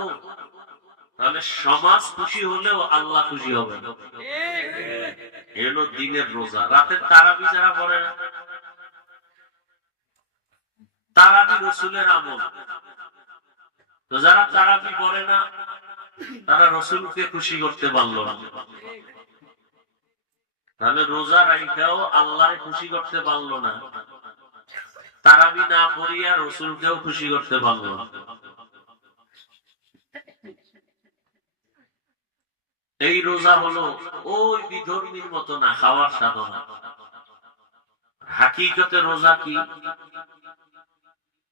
তাহলে সমাজ খুশি হলেও আল্লাহ খুশি হবে না। এলো দিনের রোজা। রাতের তারাবি যারা পড়ে না, তারাবি রসুলের আমল। তো যারা তারাবি পড়ে না তারা রসুলকে খুশি করতে পারলো না। তাহলে রোজা রাইখাও আল্লাহরে খুশি করতে পারলো না, তারাবি না পড়িয়া রসুলকেও খুশি করতে পারলো না। এই রোজা হলো ওই বিধর্মীর মতো না খাওয়ার সাধনা। হাকিকতে রোজা কি?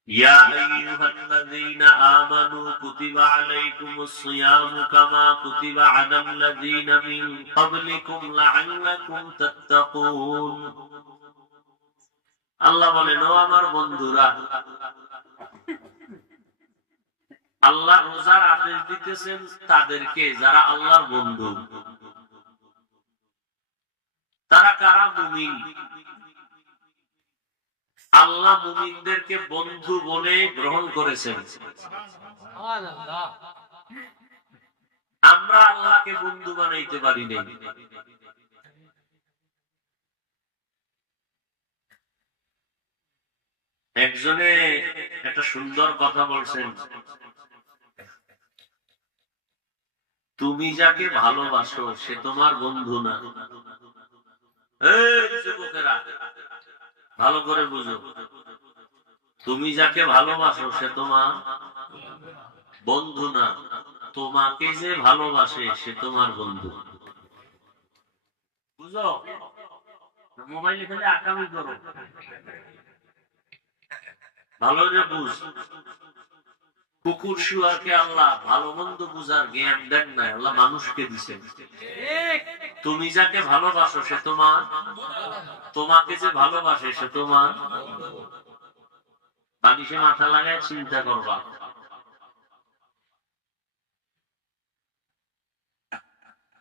ইয়া আইয়ুহাল্লাযীনা আমানু কুতিবা আলাইকুমুস সিয়ামু কামা কুতিবা আলাল্লাযীনা মিন ক্বাবলিকুম লাআল্লাকুম তাত্তাকুন। আল্লাহ বলেন, ও আমার বন্ধুরা, আল্লাহ রোজার আদেশ দিতেছেন তাদেরকে যারা আল্লাহর বন্ধু। তারা কারা? মুমিন। আল্লাহ মুমিনদেরকে বন্ধু বলে গ্রহণ করেছেন। আমরা আল্লাহকে বন্ধু বানাইতে পারি না। একজনে একটা সুন্দর কথা বলছেন, তুমি যাকে ভালোবাসো সে তোমার বন্ধু না। এই যুবকেরা ভালো করে বুঝো, তুমি যাকে ভালোবাসো সে তোমার বন্ধু না, তোমাকে যে ভালোবাসে সে তোমার বন্ধু। বুঝো? মোবাইলে খালি আকামি করো, ভালো করে বুঝ। কুকুর শুয়ারকে আল্লাহ ভালো মন্দ বুঝার জ্ঞান দেন নাই, আল্লাহ মানুষকে দিচ্ছেন। তুমি যাকে ভালোবাসো সে তোমার, তোমাকে যে ভালোবাসে সে তোমার। বালিশে মাথা লাগায় চিন্তা করবা।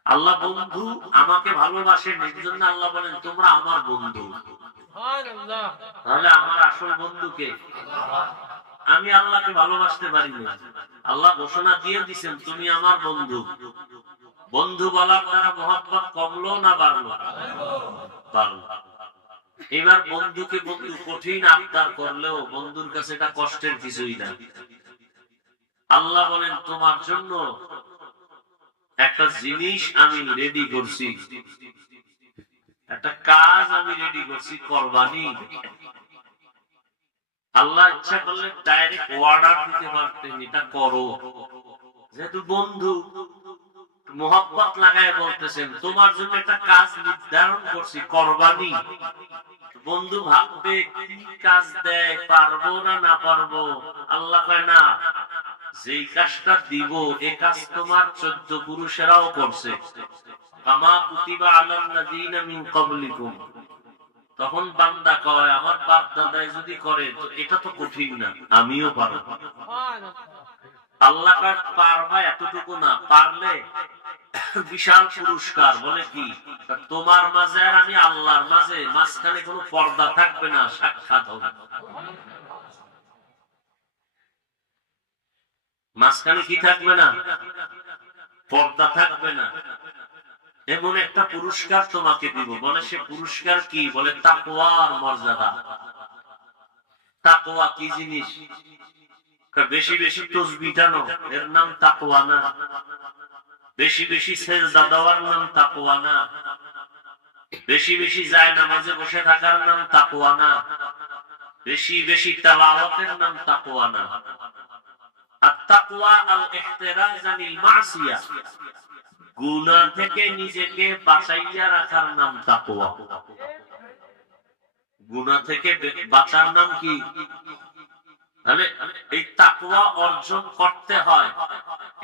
আল্লাহ বন্ধু আমাকে ভালোবাসেন, এর জন্য আল্লাহ বলেন তোমরা আমার বন্ধু। তাহলে আমার আসল বন্ধুকে? আমি আল্লাহকে ভালোবাসতে পারি না। আল্লাহ ঘোষণা দিয়ে দিচ্ছেন তুমি আমার বন্ধু। বন্ধু বলার দ্বারা মহব্বত কমলো না বাড়লো? বাড়লো। এবার বন্ধুকে বন্ধু কঠিন আবদার করলেও বন্ধুর কাছে এটা কষ্টের কিছুই না। আল্লাহ বলেন তোমার জন্য একটা জিনিস আমি রেডি করছি, একটা কাজ আমি রেডি করছি, কোরবানি। আল্লাহ ইচ্ছা করলে ডাইরেক্ট অর্ডার দিতে পারতেন এটা করো। যেহেতু বন্ধু মোহাব্বত লাগায় বলতেছেন তোমার জন্য একটা কাজ নির্ধারণ করছি, কোরবানি। বন্ধু ভাববে কি কাজ দেয়, পারবো না না পারবো। আল্লাহ কয় না, যেই কাজটা দিব এ কাজ তোমার 14 পুরুষেরাও করছে। কামা কুতিবা আলাল্লাযীনা মিন ক্বাবলিকুম। তখন বান্দা কয় আমার বাপ দাদাই যদি করে তো এটা তো কঠিন না, আমিও পারবো। আল্লাহ কার পারবা এতটুকু না, পারলে বিশাল পুরস্কার। বলে কি? তোমার মাঝে আর আমি আল্লাহর মাঝে মাঝখানে কোনো পর্দা থাকবে না, সাক্ষাৎ হবে। মাঝখানে কি থাকবে না? পর্দা থাকবে না। এমন একটা পুরস্কার তোমাকে দিব। বলে সে পুরস্কার কি? বলে তাকওয়ার মর্যাদা। তাকওয়া কি জিনিস? বেশি বেশি তাসবিহ টানো, এর নাম তাকওয়া না। বেশি বেশি সেজদা দেওয়ার নাম তাকওয়া না। বেশি বেশি জায়নামাজে বসে থাকার নাম তাকওয়া না। বেশি বেশি তেলাওয়াতের নাম তাকওয়া না। আত-তাকওয়া আল-ইহতিরাজ আনিল মাসিয়া, গুনাহ থেকে নিজেকে বাঁচাইয়া রাখার নাম তাকওয়া। গুনাহ থেকে বাঁচার নাম কি? তাহলে এই তাকওয়া অর্জন করতে হয়।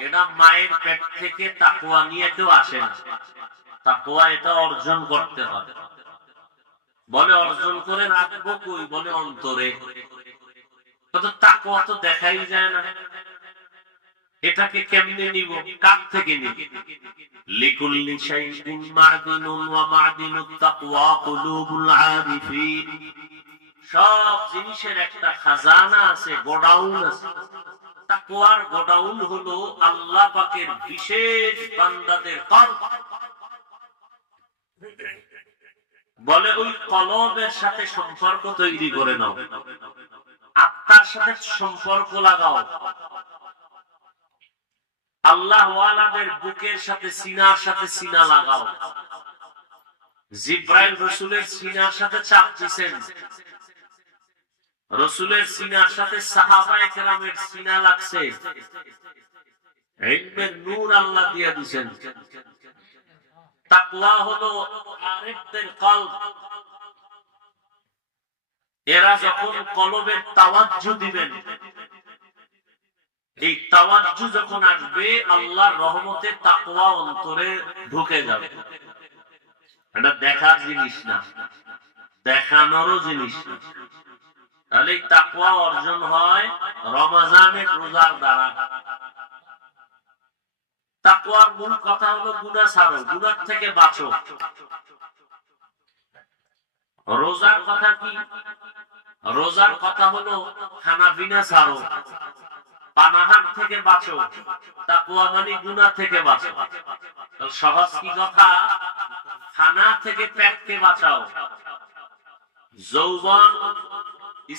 এটা মায়ের পেট থেকে তাকওয়া নিয়ে কেউ আসে না। তাকওয়া এটা অর্জন করতে হয়। বলে অর্জন করে রাখবো কই? বলে অন্তরে। তো তাকওয়া তো দেখাই যায় না। এটাকে কেমনে নিব? কার থেকে নিব? লিকুল্লি শাইইন মা'দিনুন ওয়া মা'দিনুত তাকওয়া কুলুবুল আরিফিন। সব জিনিসের একটা খাজানা আছে, গোডাউন আছে। তাকওয়ার গোডাউন হলো আল্লাহ পাকের বিশেষ বান্দাদের কলব। বলে ওই কলবের সাথে সম্পর্ক তৈরি করে নাও, আত্মার সাথে সম্পর্ক লাগাও। আল্লাহ ওয়ালাদের বুকের সাথে সিনার সাথে সিনা লাগাও। জিব্রাইল রাসূলের সিনার সাথে চাপ দিয়েছেন, রাসূলের সিনার সাথে সাহাবায়ে কেরামের সিনা লাগছে, ইলমের নূর আল্লাহ দিয়ে দিয়েছেন। তাকওয়া হলো আরিফদের কলব, এরা যখন কলবের তাওয়াজ্জু দিবেন, এই তাওয়াজ্জু যখন আসবে আল্লাহর রহমতে তাকওয়া অন্তরে ঢুকে যাবে। এটা দেখার জিনিস না, দেখানোরও জিনিস না। তাহলে এই তাকওয়া অর্জন হয় রমজানের রোজার দ্বারা। তাকওয়ার মূল কথা হলো গুনাহ ছাড়ো, গুনাহ থেকে বাঁচো। রোজার কথা কি? রোজার কথা হলো খানা পিনা ছাড়ো, পানাহার থেকে বাঁচো। তাকওয়া মানে গুনাহ থেকে বাঁচো। সহজ কি কথা? খানা থেকে পেটকে বাঁচাও, যৌবন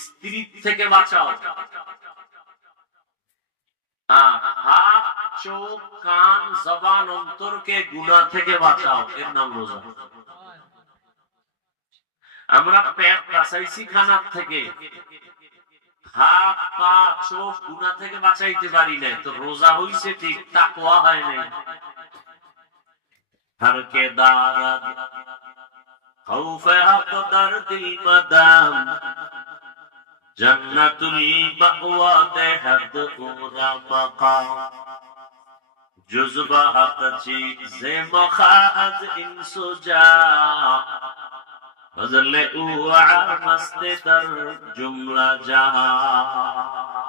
স্ত্রী থেকে বাঁচাও, আর হাত চোখ কান জবান অন্তরকে গুনাহ থেকে বাঁচাও, এর নাম রোজা। আমরা পেট বাঁচাইছি খানার থেকে, হাত পা চোখ গুনাহ থেকে বাঁচাইতে পারি না, তো রোজা হইছে ঠিক, তাকওয়া হয় নাই। हर के दारद खौफ हक दर्दी मदाम जन्नतुल मअवा देहद उरा मकाम जुज़बा हक चीज़े मखाज इंसुजा फजले उआ मस्त दर जुमला जहां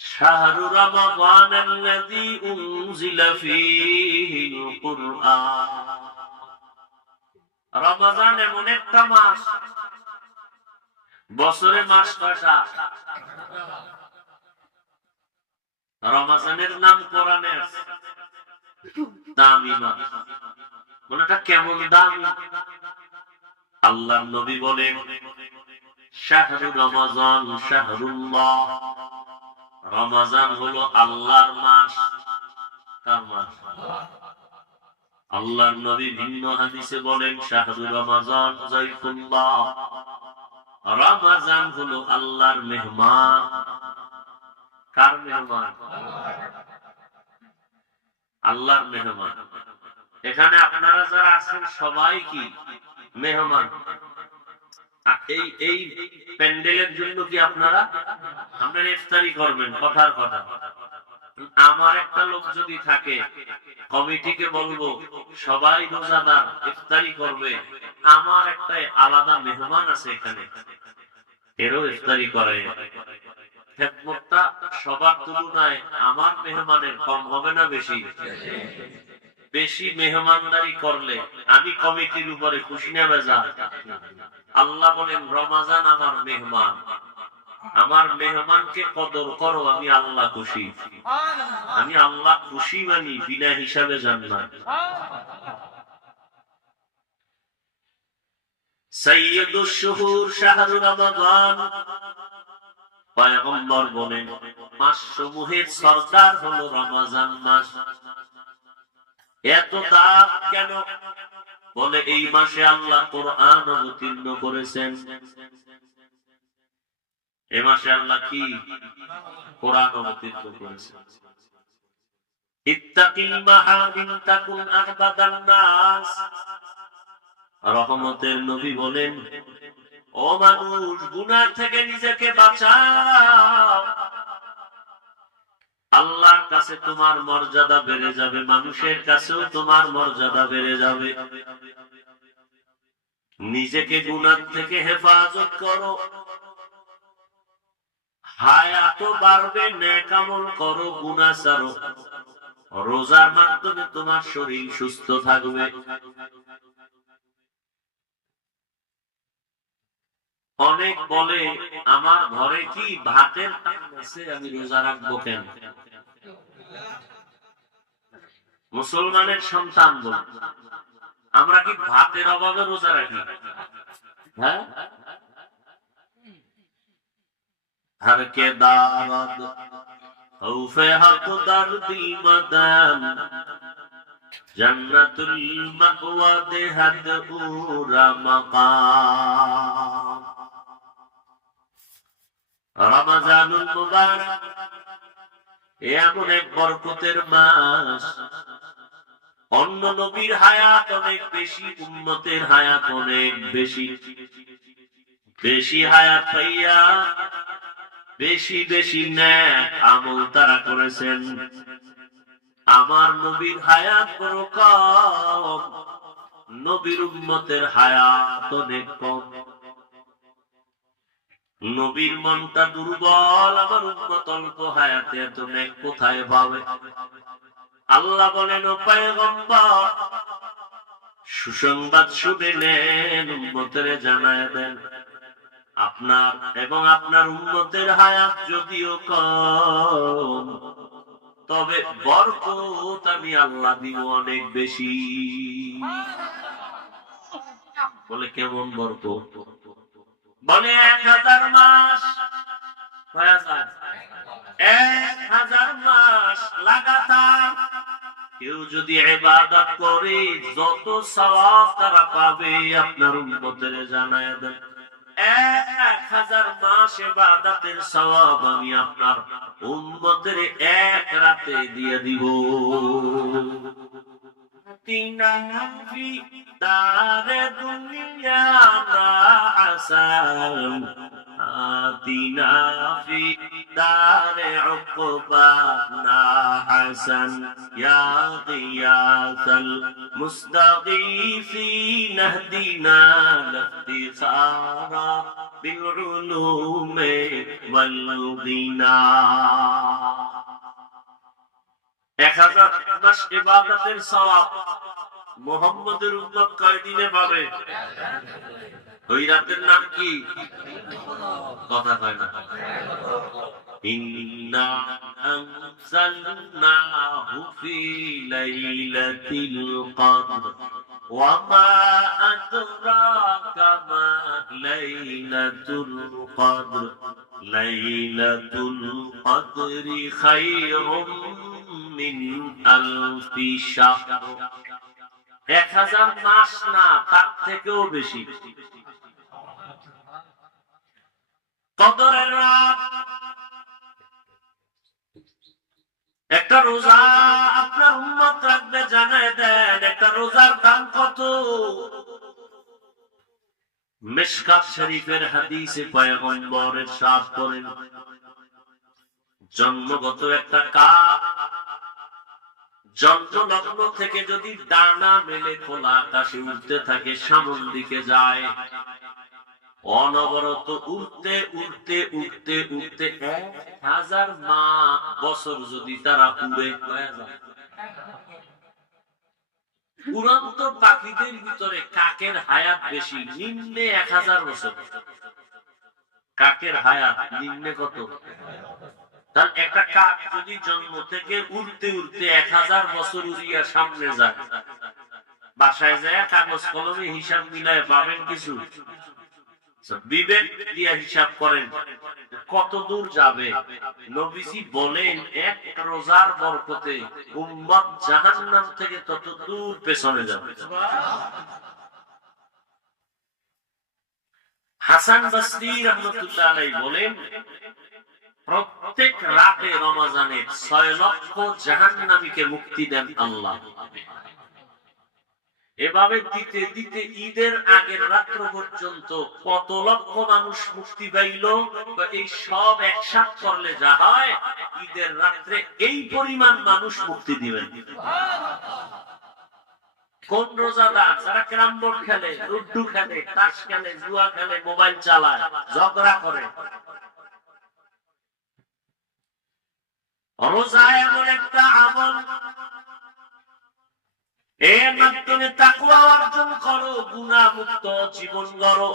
শাহরু রমাদান আল্লাযী উনজিলা ফীহিল কুরআন। রমজান এমন একটা মাস, বছরে মাস কয়টা? রমজানের নাম কোরআনে আছে দামি মাস। এটা কেমন দামি? আল্লাহর নবী বলেন শাহরু রমাদান শাহরুল্লাহ, রমজান হলো আল্লাহর মাস। কার মাস? আল্লাহর নবী ভিন্ন হাদিসে বলেন শাহরু রমাদান যাইফুল্লাহ, রমজান হলো আল্লাহর মেহমান। কার মেহমান? আল্লাহর মেহমান। এখানে আপনারা যারা আছেন সবাই কি মেহমান? এই প্যান্ডেলের জন্য কি আপনারা ইফতারি করবেন? কথার কথা। আমার একটা লোক যদি থাকে, কমিটিকে বলবো সবাই রোজাদার ইফতারি করবে, আমার একটা আলাদা মেহমান আছে এখানে, এরও ইফতারি করে। খেদমতটা সবার তুলনায় আমার মেহমানের কম হবে না বেশি? বেশি মেহমানদারি করলে আমি কমিটির উপরে খুশি না বেজার? আল্লাহ বলেন রমজান আমার মেহমান, আমার মেহমানকে কদর করো, আমি আল্লাহ খুশি। আমি আল্লাহ খুশি মানি, বিনা হিসাবে জান্নাত। সাইয়্যিদুশ শুহুর শাহরু রমাদান। পয়গম্বর বলেন মাসসমূহের সরদার হলো রমজান মাস। এত দাম কেন? বলে এই মাসে আল্লাহ কোরআন অবতীর্ণ করেছেন। এই মাসে আল্লাহ কি? কোরআন অবতীর্ণ করেছেন। ইত্তাকিল মাহারিম তাকুন আহবাদান নাস। রহমতের নবী বলেন ও মানুষ, গুনাহ থেকে নিজেকে বাঁচাও, আল্লাহর কাছে তোমার মর্যাদা বেড়ে যাবে, মানুষের কাছেও তোমার মর্যাদা বেড়ে যাবে। নিজেকে গুনাহ থেকে হেফাজত করো, হায়াতও বাড়বে, নেক আমল করো, গুনাহ ছাড়ো। রোজার মাধ্যমে তোমার শরীর সুস্থ থাকবে। অনেক বলে আমার ঘরে কি ভাতের টান আছে, আমি রোজা রাখবো কেন? মুসলমানের সন্তান বল, আমরা কি ভাতের অভাবে রোজা রাখি? হ্যাঁ, हर के दारद खौफ हक दर्दी मदाम জান্নাতুল মাওয়া দেহাত উরা মাকাম। রমজানুল মুবারক এমন এক বরকতের মাস, অন্য নবীর হায়াত অনেক বেশি, উম্মতের হায়াত অনেক বেশি। বেশি হায়াত পাইয়া বেশি বেশি নেক আমল তারা করেছেন। আমার নবীর হায়াত বড় কম, নবীর উম্মতের হায়াত অনেক কম। নবীর মনটা দুর্বল, আমার উম্মত অল্প হায়াতে এত নেক কোথায় পাবে? আল্লাহ বলেন, ও পয়গম্বর, সুসংবাদ শুনে নেন, উম্মতের জানায় দেন, আপনার এবং আপনার উম্মতের হায়াত যদিও কম, তবে বরকত আমি আল্লাহ দিব অনেক বেশি। বলে কেমন বরকত? বলে 1000 মাস, 1000 মাস লাগাতার কেউ যদি ইবাদত করে যত সওয়াব তারা পাবে আপনার উম্মতের জানায় দেন। 1000 মাস ইবাদতের সওয়াব আমি আপনার উম্মতের এক রাতে দিয়ে দিব। তিনা ফি দারে দুনিয়া না আসান, আতিনা ফি দারে উকবা না হাসান, ইয়া গিয়াসাল মুস্তাগীসিন ইহদিনা লিফতিখারা বিল উলুমি ওয়াল গিনা। 1000 মাস ইবাদতের সওয়াব মুহাম্মদের উম্মত কয়দিনে পাবে? ওই রাতের নাম কি? কথা কয় না। ইন্না আনজালনাহু ফি লাইলাতিল কদর ওয়া মা আদরাকা মা লাইলাতুল কদর, লাইলাতুল কদরি খায়রুম মিন আলফি শাহর। 1000 মাস না, তার থেকেও বেশি। কদরের রাত, একটা রোজা আপনার উম্মত রাখবে, জানায় দেন একটা রোজার দাম কত? মিশকাত শরীফের হাদিসে পয়গম্বর ইরশাদ করেন, জন্মগত একটা কাক জন্মলগ্ন থেকে যদি ডানা মেলে খোলা আকাশে উঠতে থাকে, সামন দিকে যায়, অনবরত উঠতে উঠতে উঠতে উঠতে 1000 বছর যদি তারা উড়ে, উড়ন্ত পাখিদের ভিতরে কাকের হায়াত বেশি, নিম্নে 1000 বছর। কাকের হায়াত নিম্নে কত? তার একটা কাক যদি জন্ম থেকে উড়তে উড়তে 1000 বছর উড়িয়া সামনে যায়, বাসায় যায় কাগজ কলমে হিসাব মিলায় পাবেন কিছু? বিবেক দিয়া হিসাব করেন কত দূর যাবে। নবীজি বলেন এক রোজার বরকতে উম্মত জাহান্নাম থেকে তত দূর পেছনে যাবে। হাসান বসরি রাহমাতুল্লাহ আলাইহি বলেন, প্রত্যেক রাতে রমজানের 6 লক্ষ জাহান্নামীকে মুক্তি দেন আল্লাহ। এভাবে দিতে দিতে ঈদের আগের রাত্র পর্যন্ত কত লক্ষ মানুষ মুক্তি পাইল, এই সব একসাথ করলে যা হয় ঈদের রাত্রে এই পরিমাণ মানুষ মুক্তি দিবেন। কোন রোজাদার যারা ক্যারাম বোর্ড খেলে, লুডু খেলে, তাস খেলে, জুয়া খেলে, মোবাইল চালায়, ঝগড়া করে? রোজা এমন একটা আমল, এর মাধ্যমে তাকওয়া অর্জন করো, গুনাহ মুক্ত জীবন গড়ো।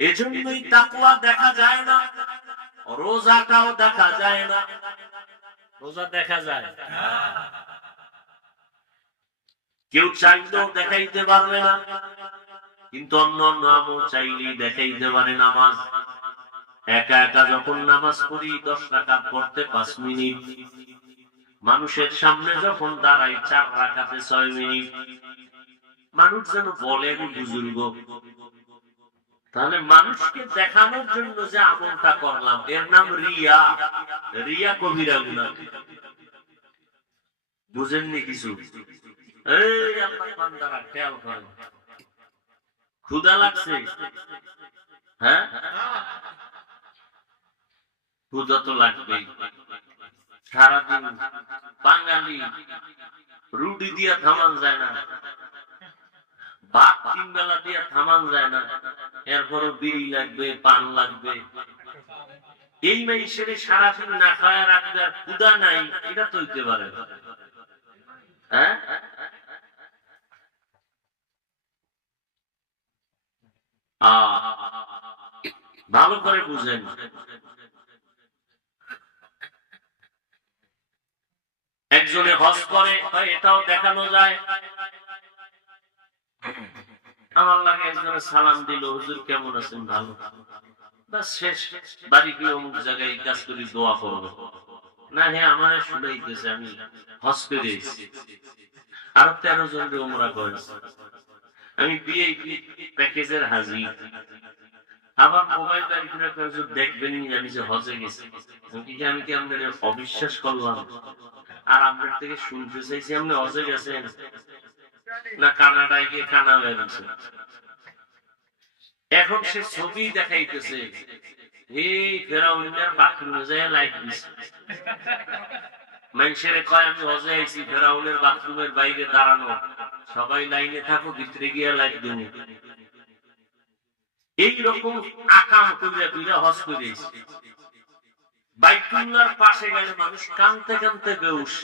এজন্যই তাকওয়া দেখা যায় না, রোজাটাও দেখা যায় না। রোজা দেখা যায়, কেউ চাইলেও দেখাইতে পারবে না, কিন্তু অন্য অন্য আমল চাইলেই দেখাইতে পারে। নামাজ একা একা যখন নামাজ পড়ি 10 রাকাত পড়তে 5 মিনিট, মানুষের সামনে যখন দাঁড়াই 4 রাকাতে 6 মিনিট, মানুষ যেন বলে আমি বুজুর্গ। তাহলে মানুষকে দেখানোর জন্য যে আমলটা করলাম এর নাম রিয়া। রিয়া কবিরা গুনাহ। বুঝেননি কিছু? এই আল্লাহর বান্দারা খেয়াল করেন, ক্ষুধা লাগছে? হ্যাঁ, ক্ষুধা তো লাগবেই। সারাদিন বাঙালি রুটি দিয়া থামান যায় না, ভাত 3 বেলা দিয়া থামান যায় না, এরপরও বিড়ি লাগবে, পান লাগবে। এই মানুষের সারাদিন না খাওয়া রাখবে আর ক্ষুধা নাই, এটা তো হইতে পারে না। হ্যাঁ, ভালো করে বুঝেন। একজনে হজ করে, এটাও দেখানো যায়। আমার লাগে একজনে সালাম দিল, হুজুর কেমন আছেন? ভালো। বাস শেষ। বাড়ি গিয়ে অমুক জায়গায় কাজ করি, দোয়া করবো না। হ্যাঁ, আমার শুনাইতেছে আমি হজ করে এসেছি, আরো 13 জনকে ওমরা করেছে, আমি ভিআইপি প্যাকেজের হাজি। আবার মোবাইল দেখবেন আমি যে হজে গেছি, আমি কি আপনার অবিশ্বাস করলাম? আর আপনার থেকে শুনতে চাইছি আপনি হজে গেছেন না কানাডায় গিয়ে কানা বেরোছে। এখন সে ছবি দেখাইতেছে, এই ফেরাউনের বাথরুমে যায় লাইট দিছে। মানুষের কয় আমি হজে আইছি, ফেরাউনের বাথরুমের বাইরে দাঁড়ানো, সবাই লাইনে থাকো, ভিতরে গিয়ে লাইট দেবো। এইরকম আকাম কইরা কইরা হজ করেছে। বাইতুল্লাহর পাশে গেলে মানুষ কানতে কানতে বেহুশ,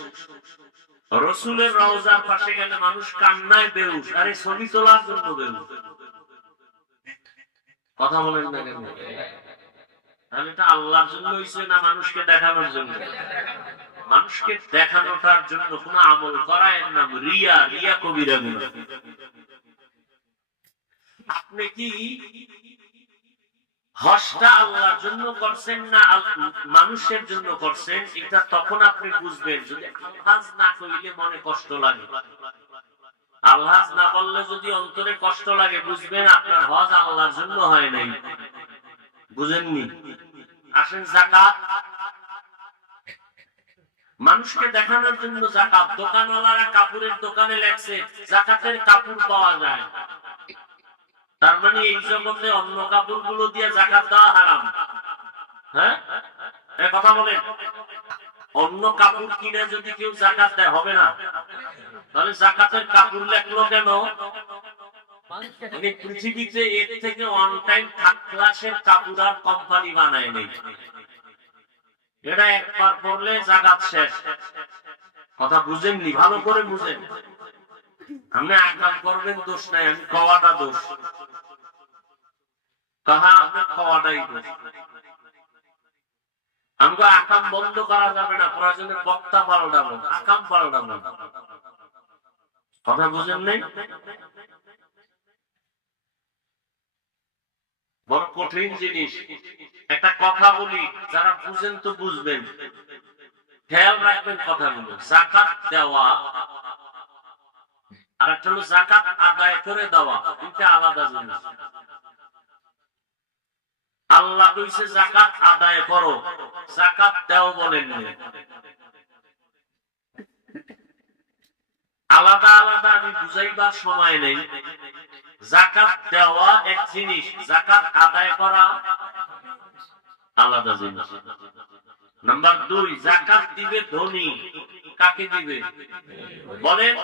রসুলের রওজার পাশে গেলে মানুষ কান্নায় বেহুশ, আরে ছবি তোলার জন্য বেহুশ। কথা বলেন না কেন? তাহলে এটা আল্লাহর জন্য হইছে না মানুষকে দেখানোর জন্য? মানুষকে দেখানোটার জন্য কোন আমল করা এর নাম রিয়া। রিয়া কবিরা গুনাহ। আপনি কি হজটা আল্লাহর জন্য করছেন না মানুষের জন্য করছেন? এটা তখন আপনি বুঝবেন যদি আলহাজ না কইলে মনে কষ্ট লাগে। আলহাজ না বললে যদি অন্তরে কষ্ট লাগে, বুঝবেন আপনার হজ আল্লাহর জন্য হয় নাই। বুঝেননি? আসেন যাকাত, মানুষকে দেখানোর জন্য যাকাত। দোকানওয়ালারা কাপড়ের দোকানে লেখছে যাকাতের কাপড় পাওয়া যায়, তার মানে এই জগতে অন্য কাপড় গুলো দিয়ে যাকাত দেওয়া হারাম। হ্যাঁ, কথা বলেন। অন্য কাপড় কিনে যদি কেউ যাকাত দেয় হবে না? তাহলে যাকাতের কাপড় লেখলো কেন? পৃথিবীতে এর থেকে ওয়ান টাইম থার্ড ক্লাসের কাপড় আর কোম্পানি বানায় নেই। এটা একবার পড়লে জাকাত শেষ। কথা বুঝেননি? ভালো করে বুঝেন। আপনি আকাম করবেন দোষ নাই, আমি কওয়াটা দোষ। কাহা আপনার খাওয়াটাই দোষ। আমাকে আকাম বন্ধ করা যাবে না, প্রয়োজনে বক্তা পাল্টাবো, আকাম পাল্টাবো। কথা বুঝেন নাই? বড় কঠিন জিনিস। একটা কথা বলি, যারা বুঝেন তো বুঝবেন, খেয়াল রাখবেন কথাগুলো। যাকাত দেওয়া আর একটা হলো যাকাত আদায় করে দেওয়া, দুইটা আলাদা জিনিস। আল্লাহ কইছে যাকাত আদায় করো, যাকাত দাও বলেন না। আলাদা আলাদা আমি বুঝাইবার সময় নেই। যাকাত দেওয়া এক জিনিস, যাকাত আদায় করা আলাদা জিনিস। নাম্বার 2, যাকাত দিবে ধনী। কাকে দিবে বলেন?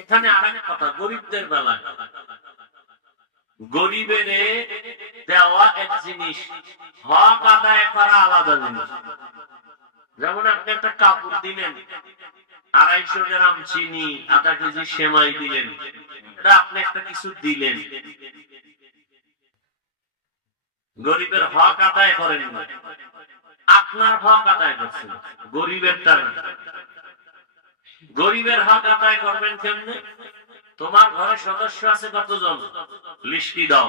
এখানে আরেক কথা, গরিবদের বেলায় গরিবের দেওয়া এক জিনিস, হক আদায় করা আলাদা জিনিস। যেমন আপনি একটা কাপড় দিলেন, 250 গ্রাম চিনি, আধা কেজি সেমাই দিলেন, এটা আপনি একটা কিছু দিলেন, গরিবের হক আদায় করেন না, আপনার হক আদায় করছেন, গরিবেরটা। গরিবের হক আদায় করবেন কেমনে? তোমার ঘরে সদস্য আছে কতজন, লিস্টি দাও।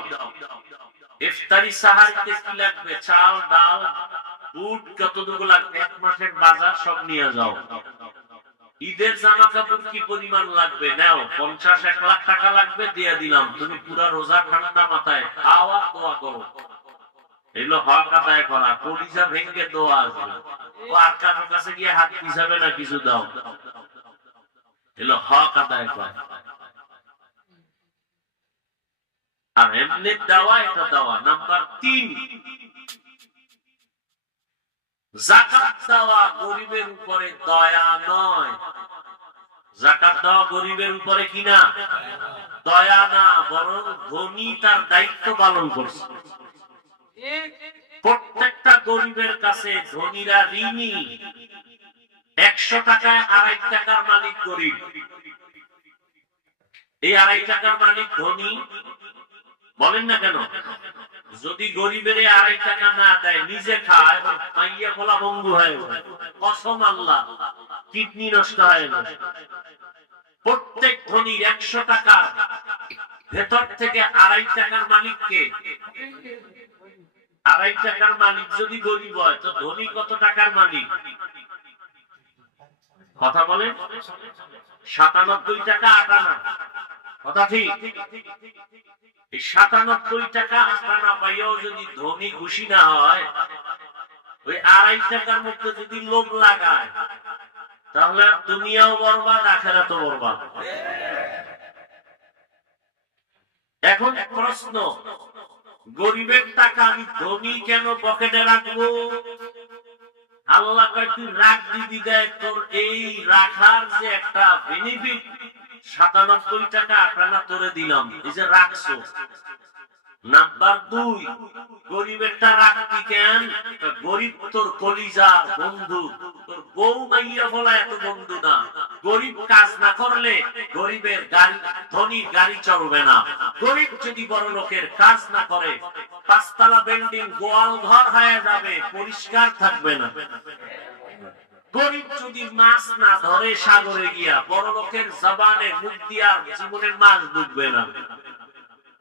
ইফতারি সাহারিতে কি লাগবে? চাল, ডাল, উট কতটুকু লাগবে, 1 মাসের বাজার সব নিয়ে যাও। ঈদের জামা কাপড় কি পরিমাণ লাগবে নাও, 50-1 লাখ টাকা লাগবে, দিয়ে দিলাম। তুমি পুরা রোজা ঠান্ডা মাথায় খাওয়া দোয়া করো। এগুলো হক আদায় করা, কলিজা ভেঙে দোয়া আসবে। ও আর কারোর কাছে গিয়ে হাত পিছাবে না, কিছু দাও। এগুলো হক আদায় করা। আর এমনি দেওয়া, এটা দেওয়া। নাম্বার 3, যাকাত দেওয়া গরিবের উপরে দয়া নয়। যাকাত দেওয়া গরিবের উপরে কি না? দয়া না, বরং ধনী তার দায়িত্ব পালন করছে। প্রত্যেকটা গরিবের কাছে ধনীরা ঋণী। 100 টাকায় 2.5 টাকার মালিক গরিব। এই 2.5 টাকার মালিক ধনী বলেন না কেন? যদি গরিবের 2.5 টাকা না দেয়, নিজে খায়, মাইয়া খোলা বন্ধু হয়ে যায়, কসম আল্লাহ, কিডনি নষ্ট হয়ে যায়। প্রত্যেক ধনীর 100 টাকার ভেতর থেকে 2.5 টাকার মালিককে, 2.5 টাকার মালিক যদি গরিব হয়, তো ধনী কত টাকার মালিক? কথা বলেন। 97 টাকা 8 আনা। কথা ঠিক। এই 97 টাকা 8 আনা পাইয়াও যদি ধনী খুশি না হয়, ওই 2.5 টাকার মধ্যে যদি লোভ লাগায়, তাহলে দুনিয়াও বরবাদ, আখিরাতও বরবাদ। এখন প্রশ্ন, গরিবের টাকা আমি ধনী কেন পকেটে রাখবো? আল্লাহ কয় তুই রাখ, দিদি দেয়। তোর এই রাখার যে একটা বেনিফিট, 97 টাকা 8 আনা তোরে দিলাম, এই যে রাখছো। নাম্বার 2, গরিবেরটা রাখবি কেন? গরিব তোর কলিজার বন্ধু, তোর বউ মাইয়া বলা এত বন্ধু না। গরিব কাজ না করলে গরিবের গাড়ি, ধনীর গাড়ি চলবে না। গরিব যদি বড় লোকের কাজ না করে, 5 তলা বিল্ডিং গোয়াল ঘর হয়ে যাবে, পরিষ্কার থাকবে না। গরিব যদি মাছ না ধরে সাগরে গিয়া, বড় লোকের জবানে মুখ দিয়া জীবনের মাছ ডুববে না।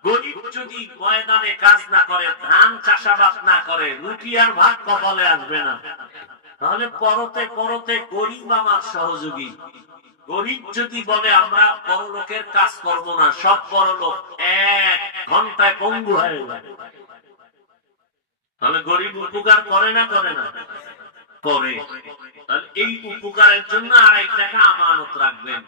গরিব যদি ময়দানে কাজ না করে, ধান চাষাবাদ না করে, রুটি আর ভাত কপালে আসবে না। তাহলে পরতে পরতে গরিব আমার সহযোগী। গরিব যদি বলে আমরা বড় লোকের কাজ করবো না, সব বড় লোক 1 ঘন্টায় পঙ্গু হয়ে যায়, তাহলে গরিব উপকার করে না? করে না? করে। তাহলে এই উপকারের জন্য 2.5 টাকা আমানত রাখবেন।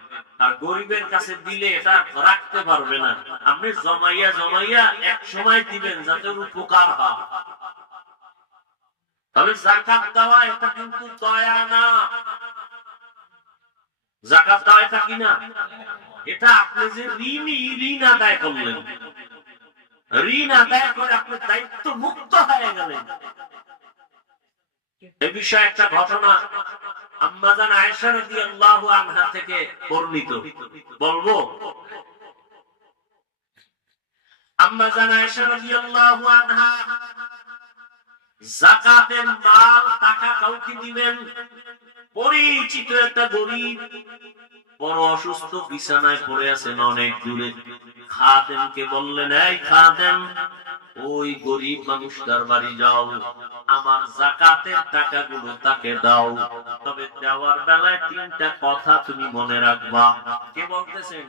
আর গরিবের কাছে দিলে এটা রাখতে পারবে না, আপনি জমাইয়া জমাইয়া এক সময় দিবেন যাতে উপকার হয়। তাহলে যাকাত দেওয়া এটা কিন্তু দয়া না। যাকাত দেওয়া এটা কি না? এটা আপনি যে ঋণী, ঋণ আদায় করলেন। ঋণ আদায় করে আপনি দায়িত্ব মুক্ত হয়ে গেলেন। এ বিষয়ে একটা ঘটনা আম্মা জান আয়েশা রাদিয়াল্লাহু আনহা থেকে বর্ণিত, বলবো? আম্মা জান আয়েশা রাদিয়াল্লাহু আনহা যাকাতের মাল, টাকা কাউকে দিবেন। পরিচিত একটা গরিব, বড় অসুস্থ, বিছানায় পড়ে আছেন অনেক দূরে। খাদেমকে বললেন, এই খাদেম, ওই গরিব মানুষটার বাড়ি যাও, আমার যাকাতের টাকাগুলো তাকে দাও। তবে দেওয়ার বেলায় 3টা কথা তুমি মনে রাখবা। কে বলতেছেন?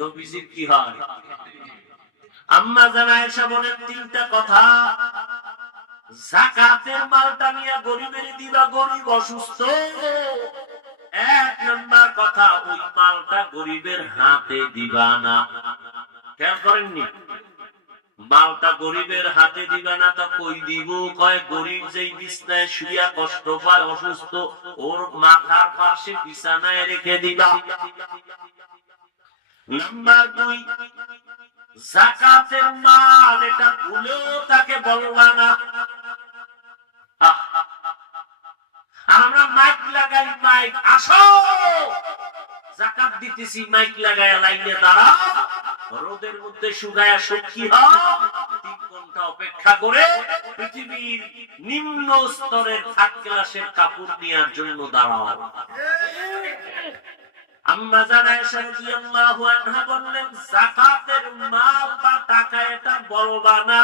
নবীজির কি হয়? আম্মা জান আয়েশা বলেন 3টা কথা। যাকাতের মালটা নিয়ে গরিবের দিবা, গরিব অসুস্থ। 1 নাম্বার কথা, ওই মালটা গরিবের হাতে দিবা না। খেয়াল করেননি? মালটা গরিবের হাতে দিবা না। তা কই দিব? কয় গরিব যেই বিছানায় শুইয়া কষ্ট পায়, অসুস্থ, ওর মাথার পাশে বিছানায় রেখে দিবা। নাম্বার 2, যাকাতের মাল এটা ভুলেও তাকে বলবা না। আমরা মাইক লাগাই, মাইক আসো যাকাত দিতেছি, মাইক লাগায় লাইনে দাঁড়া, রোদের মধ্যে শুকায়া সখী হও, 3 ঘন্টা অপেক্ষা করে পৃথিবীর নিম্ন স্তরের 3rd ক্লাসের কাপড় নেওয়ার জন্য দাঁড়াও। আম্মা জান আয়েশা রাদিয়াল্লাহু আনহা বললেন, যাকাতের মাল বা টাকা এটা বলবা না।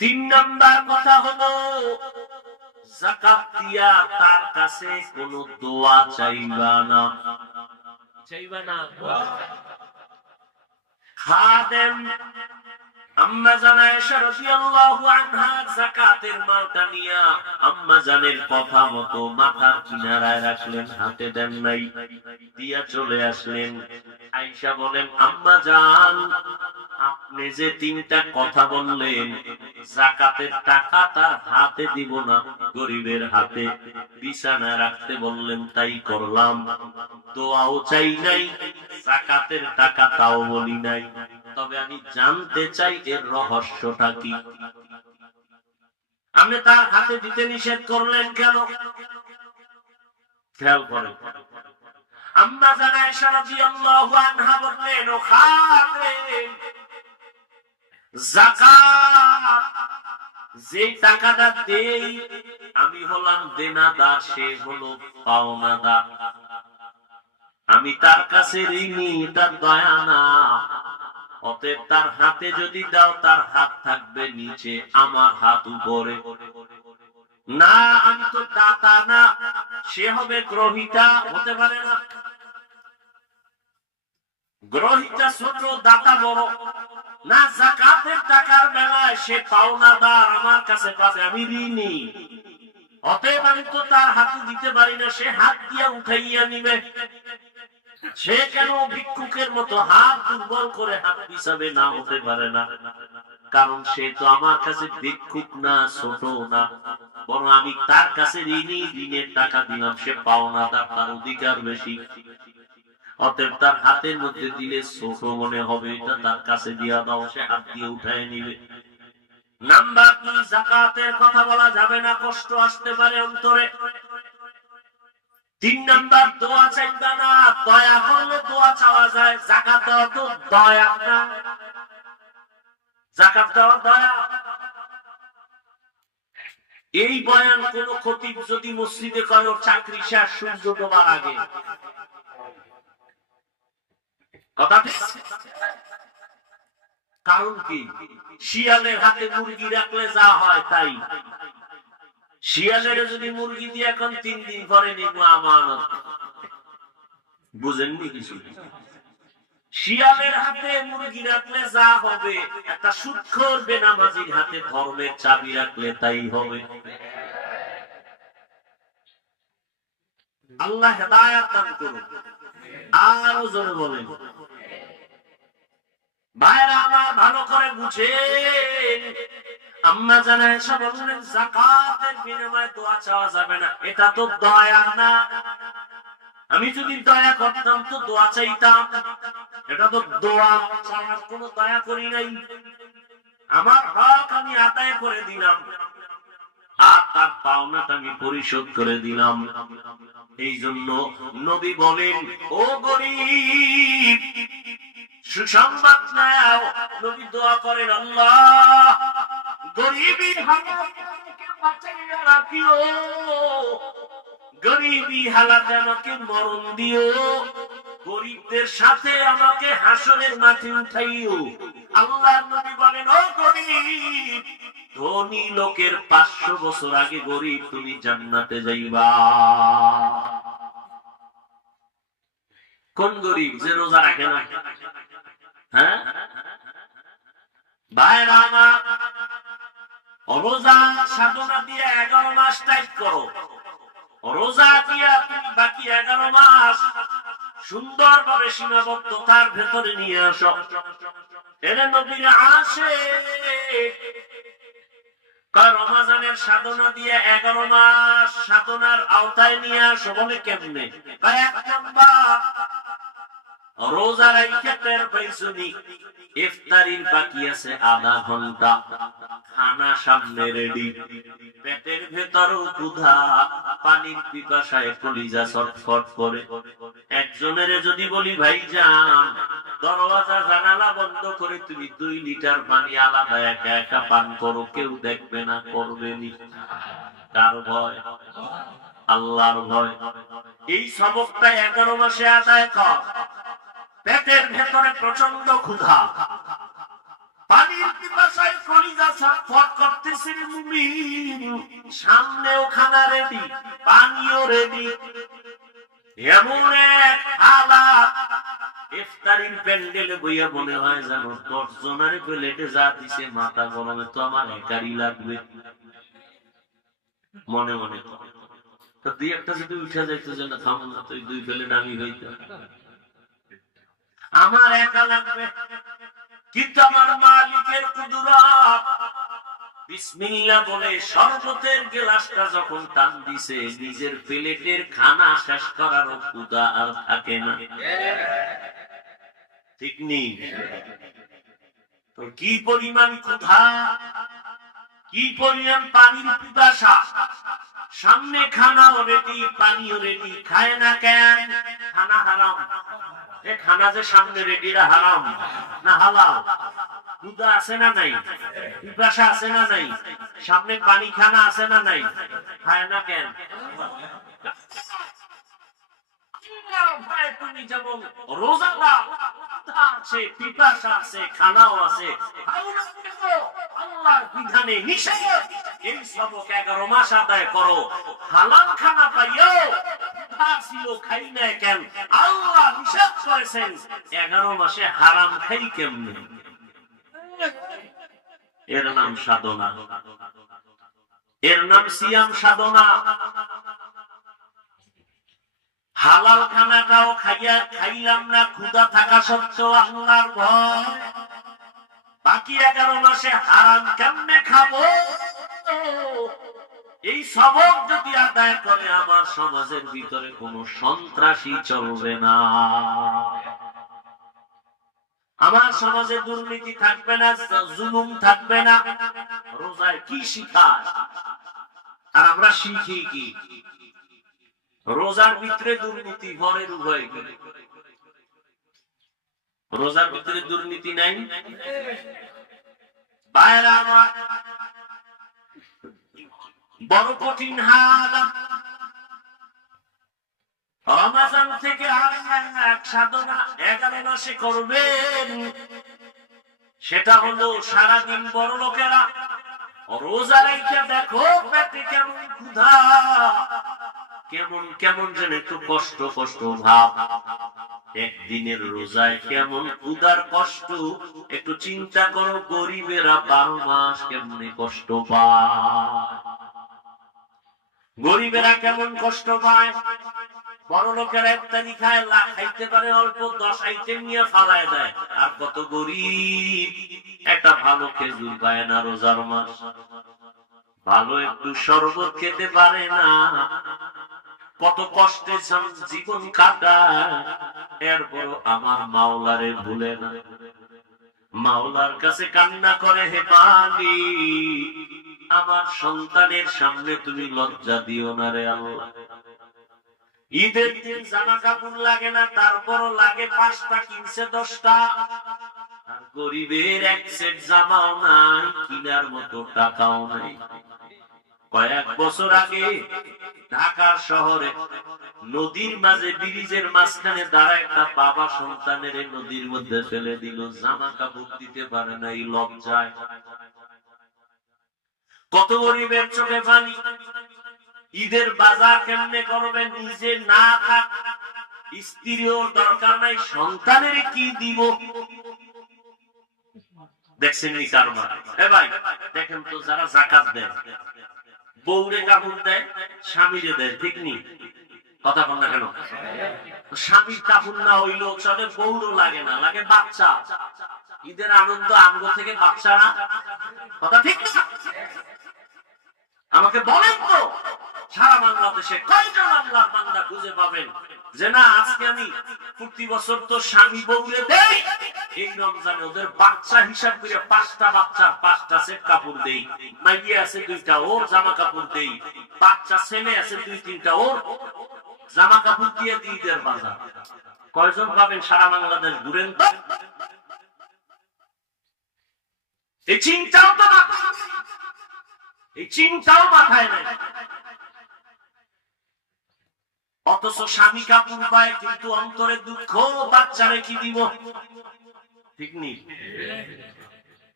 তিন নাম্বার কথা হলো যাকাত দিয়া তার কাছে কোনো দোয়া চাইবা না। চাইবা না। খাদেম আম্মা জান আয়েশা রাদিয়াল্লাহু আনহা যাকাতের মালটা নিয়া আম্মা জানের কথা মতো মাথার কিনারায় রাখলেন, হাতে দেন নাই, দিয়া চলে আসলেন। আয়েশা বলেন, আম্মা জান আপনি যে তিনটা কথা বললেন, যাকাতের টাকা তার হাতে দিব না, গরিবের হাতে বিছানা রাখতে বললেন, তাই করলাম। দোয়াও চাই নাই, যাকাতের টাকা তাও বলি নাই। তবে আমি জানতে চাই এর রহস্যটা কি? আপনি তার হাতে দিতে নিষেধ করলেন কেন? খেয়াল করেন। আম্মা জান আয়েশা রাদিয়াল্লাহু আনহা বললেন, ও খাদেম, যাকাত যে টাকাটা দেই আমি হলাম দেনাদার, সে হলো পাওনাদার। আমি তার কাছে ঋণী, তার দয়া না। অতএব তার হাতে যদি দাও, তার হাত থাকবে নিচে, আমার হাত উপরে। না, আমি তো দাতা না, সে হবে গ্রহিতা, হতে পারে না। গ্রহিতা ছোট, দাতা বড় না। যাকাতের টাকার বেলায় সে পাওনাদার, আমার কাছে পাবে, আমি ঋণী। অতএব আমি তো তার হাতে দিতে পারি না, সে হাত দিয়া উঠাইয়া নিবে। সে কেন ভিক্ষুকের মতো হাত দুর্বল করে হাত পিছাবে? না, হতে পারে না। কারণ সে তো আমার কাছে ভিক্ষুক না, ছোট না, বরং আমি তার কাছে ঋণী, ঋণের টাকা দিলাম, সে পাওনাদার, তার অধিকার বেশি। অতএব তার হাতের মধ্যে দিলে ছোট মনে হবে, এটা তার কাছে দিয়া দাও, সে হাত দিয়ে উঠায় নিবে। নাম্বার 2, যাকাতের কথা বলা যাবে না, কষ্ট আসতে পারে অন্তরে। 3 নাম্বার, দোয়া চাইবা না। দয়া করলে দোয়া চাওয়া যায়, যাকাত দেওয়া তো দয়া না। যাকাত দেওয়া দয়া। এই বয়ান কোন খতিব যদি মসজিদে করে, ওর চাকরি শেষ সূর্য ডোবার আগে। কথা ঠিক? কারণ কি? শিয়ালের হাতে মুরগি রাখলে যা হয় তাই। শিয়ালের যদি মুরগি দিয়ে এখন 3 দিন পরে নিব আমানত, বুঝেননি কিছু? শিয়ালের হাতে মুরগি রাখলে যা হবে, একটা সুদখোর বেনামাজির হাতে ধর্মের চাবি রাখলে তাই হবে। আল্লাহ হেদায়েত দান করুন। আরো জোরে বলেন। ভাইরা আমার, ভালো করে বুঝেন। আম্মা জান আয়েশা বললেন, যাকাতের বিনিময়ে দোয়া চাওয়া যাবে না, এটা তো দয়া না। আমি যদি দয়া করতাম তো দোয়া চাইতাম, এটা তো দোয়া চাওয়ার কোনো দয়া করি নাই। আমার হক আমি আদায় করে দিলাম, আর তার পাওনাটা আমি পরিশোধ করে দিলাম। এই জন্য নবী বলেন, ও গরীব সুসংবাদ নাও। নবী দোয়া করেন, আল্লাহ গরিবী হালাতে আমাকে বাঁচাইয়া রাখিও, গরিবী হালাতে আমাকে মরণ দিও, গরিবদের সাথে আমাকে হাসরের মাঠে উঠাইও। আল্লাহর নবী বলেন, ও গরিব, ধনী লোকের 500 বছর আগে গরিব তুমি জান্নাতে যাইবা। কোন গরিব? যে রোজা রাখে না। হ্যাঁ ভাইরা আমার, রোজা সাধনা দিয়ে 11 মাস টাইট করো। রোজা দিয়ে তুমি বাকি 11 মাস সুন্দরভাবে সীমাবদ্ধতার ভেতরে নিয়ে আসো। এর নবীর আসে রমজানের সাধনা দিয়ে 11 মাস সাধনার আওতায় নিয়ে আসো। বলে কেমনে? 1 নাম্বার, রোজা রাইখা টের পাইছনি ইফতারির বাকি আছে আধা ঘন্টা, খানা সামনে রেডি, পেটের ভেতরও ক্ষুধা, পানির পিপাসায় কলিজা ছটফট করে। একজনের যদি বলি, ভাইজান দরওয়াজা জানালা বন্ধ করে তুমি 2 লিটার পানি আলাদা একা একা পান করো, কেউ দেখবে না, করবেনি। কার ভয়? আল্লাহর ভয়। এই সবকটা 11 মাসে আদায় কর। পেটের ভেতরে প্রচন্ড ক্ষুধা, পানির পিপাসা পিপাসায় কলিজা ছটফট করতেছে রে মুমিন, সামনেও খানা রেডি, পানিও রেডি। এমন এক হালাত, ইফতারির প্যান্ডেলে বইয়া মনে হয় যেন 10 জনের প্লেটে যা দিছে মাথা গরমে তো আমার একারই লাগবে। মনে মনে তো দুই একটা যদি উঠে যাইতো যে না থামো না, তো 2 প্লেট আমি হইতো, আমার একা লাগবে। কিন্তু আমার মালিকের কুদরত, বিসমিল্লাহ বলে শরবতের গ্লাসটা যখন টান দিছে, নিজের প্লেটের খানা শেষ করার ক্ষুধা আর থাকে না। ঠিক নেই? তো কি পরিমাণ ক্ষুধা, কি পরিমাণ পানির পিপাসা, সামনে খানাও রেডি, পানিও রেডি, খায় না কেন? খানা হারাম। এ খানা যে সামনে রেডি হারাম না হালাল? ক্ষুধা আছে না নাই? পিপাসা আছে না নাই? সামনে পানি খানা আছে না নাই? খায় না কেন? তুমি যেমন রোজাদার, আছে পিপাসা আছে, খানাও আছে, আল্লাহর বিধানে নিষেধ, এই সবক 11 মাস আদায় করো। হালাল খানা পাইও ছিল খাই না কেন? আল্লাহ নিষেধ করেছেন 11 মাসে হারাম খাই কেমনে? এর নাম সাধনা, এর নাম সিয়াম সাধনা। হালাল খানাটাও খাইলাম না ক্ষুধা থাকা সত্ত্বেও আল্লাহর ভয়, বাকি 11 মাসে হারাম কেমনে খাবো? এই সবক যদি আদায় করে আমার সমাজের ভিতরে কোনো সন্ত্রাসী চলবে না, আমার সমাজে দুর্নীতি থাকবে না, জুলুম থাকবে না। রোজায় কি শিখায় আর আমরা শিখি কি? রোজার ভিতরে দুর্নীতি, ঘরের উভয় করে। রোজার ভিতরে দুর্নীতি নাই? বাইরে আমার বড় কঠিন হালাত। রমজান থেকে আর এক সাধনা 11 মাসে করবেন, সেটা হলো সারাদিন বড় লোকেরা রোজা রেখে দেখো পেটে কেমন ক্ষুধা, কেমন কেমন যেন একটু কষ্ট কষ্ট ভাব। একদিনের রোজায় কেমন ক্ষুধার কষ্ট, একটু চিন্তা করো। গরিবেরা 12 মাস কেমনে কষ্ট পায়, গরিবেরা কেমন কষ্ট পায়। বড় লোকেরা ইফতারি খায়, খাইতে পারে অল্প, 10 আইটেম নিয়ে ফালায় দেয়। আর কত গরিব একটা ভালো খেজুর পায় না রোজার মাস, ভালো একটু শরবত খেতে পারে না, কত কষ্টে জীবন কাটায়। এরপর আমার মাওলারে ভুলে না, মাওলার কাছে কান্না করে, হে মালিক আমার সন্তানের সামনে তুমি লজ্জা দিও না রে আল্লাহ। ঈদের দিন জামা কাপড় লাগে না, তারপরও লাগে 5টা, কিনছে 10টা। আর গরিবের এক সেট জামাও নাই, কিনার মতো টাকাও নাই। কয়েক বছর আগে ঢাকার শহরে নদীর মাঝে, ব্রিজের মাঝখানে দাঁড়ায় একটা বাবা সন্তানের নদীর মধ্যে ফেলে দিল, জামা কাপড় দিতে পারে না এই লজ্জায়। কত গরিবের চোখে পানি। ঈদের বাজার কেমনে করবে? নিজে না থাক, স্ত্রীও দরকার নাই, সন্তানের কি দিব? দেখছেন এই কারবার? এ ভাই দেখেন তো, যারা যাকাত দেয়, বউরে কাপড় দেয়, স্বামীরে দেয়, ঠিক নি? কথা বল না কেন? স্বামীর কাপড় না হইলেও চলে, বউরও লাগে না, লাগে বাচ্চা। ঈদের আনন্দ আনন্দ থেকে বাচ্চারা, কথা ঠিক না? আমাকে বলেন তো, সারা বাংলাদেশে কয়জন আল্লাহর বান্দা খুঁজে পাবেন যে না আজকে আমি প্রতি বছর তো স্বামী বউরে দেই, এই রমজানে ওদের বাচ্চা হিসাব করে 5টা বাচ্চার 5টা সেট কাপড় দেই, মাইয়া আছে 2টা ওর জামা কাপড় দেই, বাচ্চা ছেলে আছে 2-3টা ওর জামা কাপড় দিয়ে দিই ঈদের বাজার? কয়জন পাবেন? সারা বাংলাদেশ ঘুরেন তো, এই চিন্তাও তো না, এই চিন্তাও মাথায় নাই। অথচ স্বামী কাপড় পায়, কিন্তু অন্তরে দুঃখ, বাচ্চারে কি দিব? ঠিক নেই?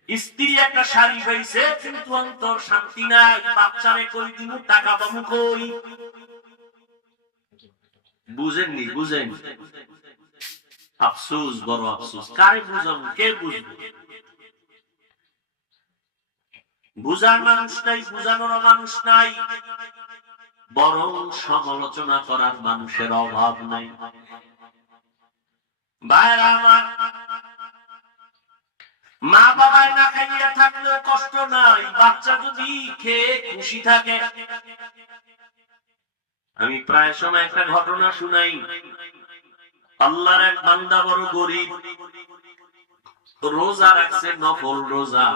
স্ত্রী একটা শাড়ি পাইছে কিন্তু অন্তর শান্তি নাই, বাচ্চারে কই দিন, টাকা পাবো কই? বুঝেননি? বুঝেন? আফসোস, বড় আফসোস। কারে বুঝাবো? কে বুঝবে? বুঝার মানুষ নাই, বুঝানোর মানুষ নাই, বরং সমালোচনা করার মানুষের অভাব নাই। ভাইরা আমার, মা বাবায় না খাইয়া থাকলেও কষ্ট নাই, বাচ্চা যদি খেয়ে খুশি থাকে। আমি প্রায় সময় একটা ঘটনা শুনাই। আল্লাহর এক বান্দা বড় গরিব, রোজা রাখছে, নফল রোজা,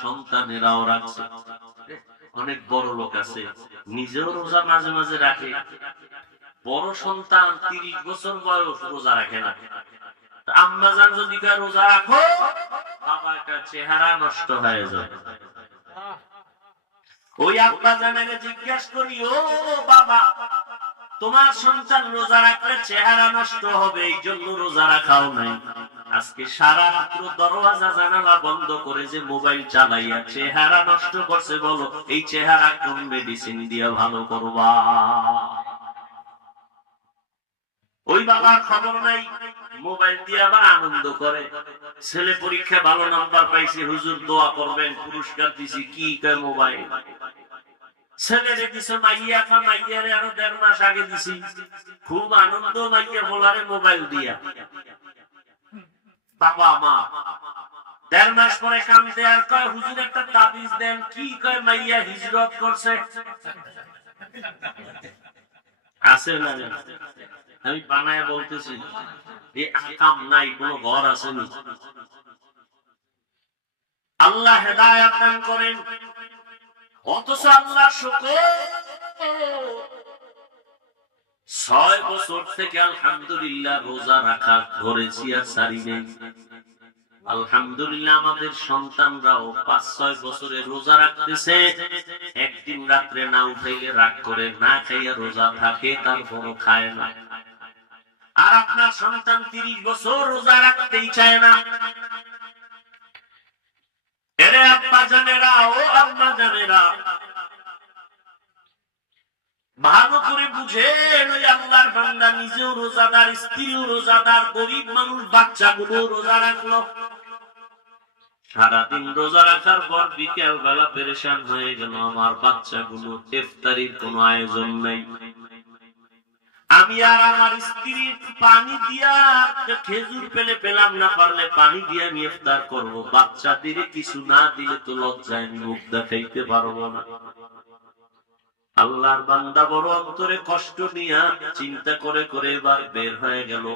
সন্তানেরাও রাখছে। অনেক বড় লোক আছে নিজেও রোজা মাঝে মাঝে রাখে, বড় সন্তান 30 বছর বয়স রোজা রাখে না। আম্মা জান যদি রোজা রাখো, বাবার চেহারা নষ্ট হয়ে যায়। ওই আব্বা জানের জিজ্ঞেস করি, ও বাবা, তোমার সন্তান রোজা রাখলে চেহারা নষ্ট হবে, এই জন্য রোজা রাখাও নাই। আজকে সারা রাত্র দরওয়াজা জানালা বন্ধ করে যে মোবাইল চালাইয়া চেহারা নষ্ট করছে, বলো এই চেহারা কোন মেডিসিন দিয়ে ভালো করবা? ওই বাবার খবর নাই, মোবাইল দিয়ে আবার আনন্দ করে। ছেলে পরীক্ষা ভালো নাম্বার পাইছে, হুজুর দোয়া করবেন, পুরস্কার দিছি। কি কয় মোবাইল? ছেলেরে দিছে মাইয়া, মাইয়ারে আরো 1.5 মাস আগে দিছি, খুব আনন্দ, মাইয়া বলারে মোবাইল দিয়া। বাবা মা 1.5 মাস পরে কান্দে আর কয়, হুজুর একটা তাবিজ দেন। কি কয়? মাইয়া হিজরত করছে। আছে না? আমি বানায় বলতেছি, এই আকাম নাই, কোন ঘর আসেনি। আল্লাহ হেদায়েত দান করেন। অথচ আল্লাহ শুকর, 6 বছর থেকে আলহামদুলিল্লাহ রোজা রাখা ধরেছি আর ছাড়ি নেই। আলহামদুলিল্লাহ আমাদের সন্তানরাও 5-6 বছরে রোজা রাখতেছে। একদিন রাত্রে না উঠাইলে রাগ করে, না খাইয়া রোজা থাকে, তারপরও খায় না। আর আপনার সন্তান 30 বছর রোজা রাখতেই চায় না। এরে আব্বা জানেরা, ও আম্মা জানেরা, ভালো করে বুঝেন, ওই আল্লাহর বান্দা নিজেও রোজাদার, স্ত্রীও রোজাদার, গরিব মানুষ বাচ্চাগুলো রোজা রাখলো। সারাদিন রোজা রাখার পর বিকেল বেলা পেরেশান হয়ে গেল, আমার বাচ্চাগুলো ইফতারির কোনো আয়োজন নাই। আমি আর আমার স্ত্রী পানি দিয়া, খেজুর পেলে পেলাম, না পারলে পানি দিয়ে আমি ইফতার করবো। বাচ্চাদের কিছু না দিলে তো লজ্জায় আমি মুখ দেখাইতে পারবো না। আল্লাহর বান্দা বড় অন্তরে কষ্ট নিয়া চিন্তা করে করে এবার বের হয়ে গেল।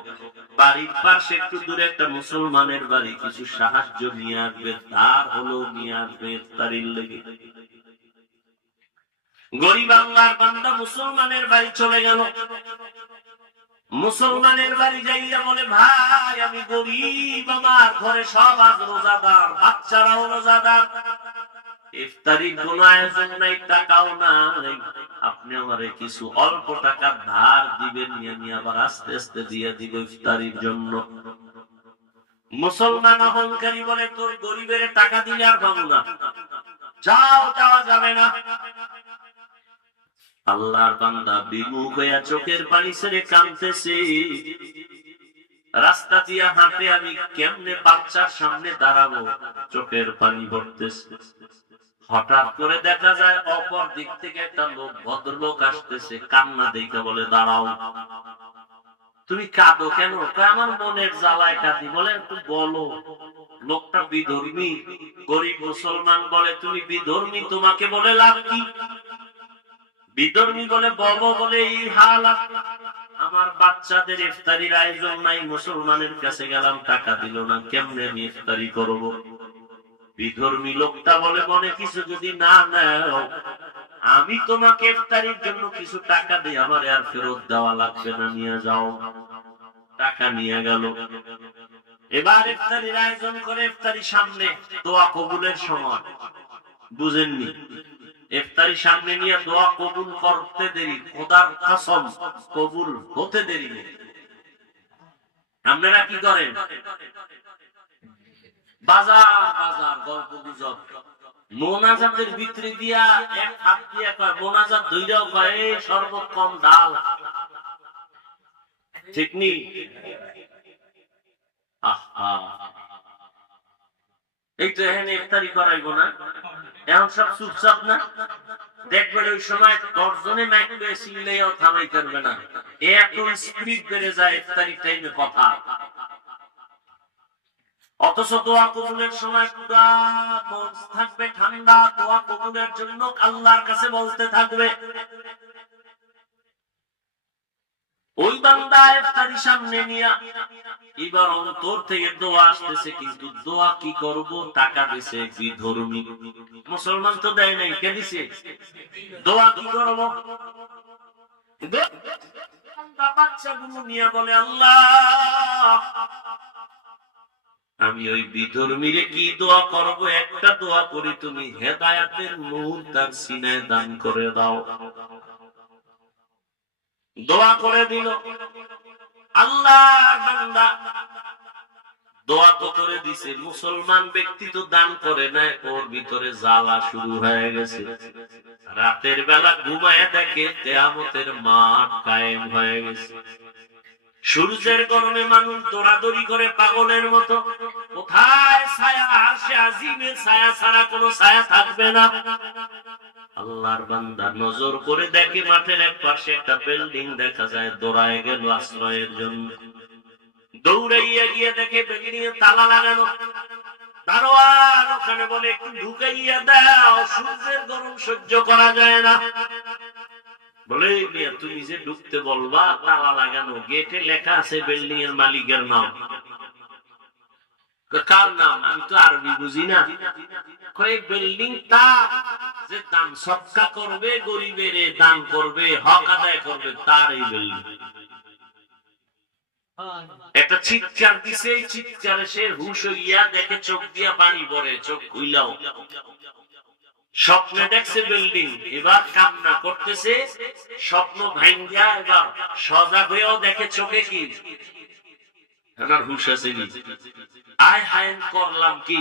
বাড়ির পাশে একটু দূরে একটা মুসলমানের বাড়ি, কিছু সাহায্য নিয়ে আসবে, তার হলো নিয়ে আসবে ইফতারির লেগে। গরিব আল্লাহর বান্দা মুসলমানের বাড়ি চলে গেল। মুসলমানের বাড়ি যাইয়া বলে, ভাই আমি গরিব, আমার ঘরে সব আজ রোজাদার, বাচ্চারাও রোজাদার, ইফতারির কোনো আয়োজন নাই, টাকাও নাই, আপনি আমারে কিছু অল্প টাকা ধার দিবেন, আমি আবার আস্তে আস্তে দিয়ে দিব ইফতারির জন্য। মুসলমান অহংকারী বলে, তোর গরিবের টাকা দিলে আর পাবো না, যাও, যাওয়া যাবে না। আল্লাহর বান্দা বিমুখ হইয়া চোখের পানি ছেড়ে কাঁদতেছে। রাস্তা দিয়া হাঁটে, আমি কেমনে বাচ্চার সামনে দাঁড়াবো, চোখের পানি পড়তেছে। হঠাৎ করে দেখা যায় অপর দিক থেকে একটা লোক, ভদ্রলোক আসতেছে, কান্না দেখে বলে, দাঁড়াও, তুমি কাঁদো কেন? আমার মনের জ্বালায় কাঁদি। বলে, একটু বলো। লোকটা বিধর্মী, গরিব মুসলমান। বলে, তুমি বিধর্মী, তোমাকে বলে লাভ কি? বিধর্মী বলে, বলো। বলে, এই হালাত, আমার বাচ্চাদের ইফতারির আয়োজন নাই, মুসলমানের কাছে গেলাম, টাকা দিল না, কেমনে আমি ইফতারি করবো? বিধর্মী লোকটা বলে, মনে কিছু যদি না নাও, আমি তোমাকে ইফতারির জন্য কিছু টাকা দিই, আমার আর ফেরত দেওয়া লাগবে না, নিয়ে যাও। টাকা নিয়ে গেল। এবার ইফতারির আয়োজন করে, ইফতারির সামনে দোয়া কবুলের সময়, বুঝেননি? ইফতারি সামনে নিয়ে দোয়া কবুল করতে দেরি, খোদার কসম কবুল হতে দেরি নেই। আপনারা কি করেন? বাজার বাজার গল্প গুজব মোনাজাতের ভিতরে দিয়া এক হাত দিয়া কয় মোনাজাত দুইটাও কয় এই শরবত কম ডাল, ঠিক নি? এই তো এখানে ইফতারি করাইবো না, এখন সব চুপচাপ না, দেখবেন ওই সময় 10 জনে মাইক পেয়ে চিল্লাইও থামাই করবে না, এত স্পিড বেড়ে যায় ইফতারি টাইমে কথা। অথচ দোয়া কবুলের সময় পুরা মন থাকবে ঠান্ডা, দোয়া কবুলের জন্য আল্লাহর কাছে বলতে থাকবে। ওই বান্দা ইফতারি সামনে নিয়া এবার অন্তর থেকে দোয়া আসতেছে, কিন্তু দোয়া কি করব, টাকা দিছে বিধর্মী, মুসলমান তো দেয় নাই, কে দিছে? দোয়া কি করব? বাচ্চাগুলো নিয়ে বলে আল্লাহ আমি ওই বিধর্মীরে কি দোয়া করব, একটা দোয়া করি, তুমি হেদায়াতের নূর তার সিনায় দান করে দাও। দোয়া করে দিল আল্লাহর বান্দা, দোয়া তো করে দিছে, মুসলমান ব্যক্তি তো দান করে নাই, ওর ভিতরে জ্বালা শুরু হয়ে গেছে। রাতের বেলা ঘুমায় দেখে কিয়ামতের মাঠ কায়েম হয়ে গেছে। সূর্যের গরমে মানুষ দৌড়াদৌড়ি করে পাগলের মতো, কোথায় ছায়া, আরশে আজিমের ছায়া ছাড়া কোনো ছায়া থাকবে না। আল্লাহর বান্দা নজর করে দেখে মাঠের এক পাশে একটা বিল্ডিং দেখা যায়, দৌড়ায় গেল আশ্রয়ের জন্য। দৌড়াইয়া গিয়ে দেখে বিল্ডিং এ তালা লাগানো, দারোয়ান ওখানে বলে একটু ঢুকাইয়া দাও, সূর্যের গরম সহ্য করা যায় না। বলে তুমি যে ঢুকতে বলবা, তালা লাগানো, গেটে লেখা আছে বিল্ডিং এর মালিকের নাম। কার নাম? আমি তো আরবি বুঝি না। বিল্ডিং তা যে দান সৎকা করবে, গরিবের দান করবে, হক আদায় করবে, তার এই বিল্ডিং। একটা চিৎকার দিছে, এই চিৎকারে সে হুশ হইয়া দেখে চোখ দিয়া পানি পড়ে, চোখ খুইলাও। স্বপ্নে দেখছে বিল্ডিং, এবার কান্না করতেছে, স্বপ্ন ভাঙ্গিয়া এবার সজাগ হয়েও দেখে চোখে কি, আমার হুশ আছে নি, আয় হায় করলাম কি,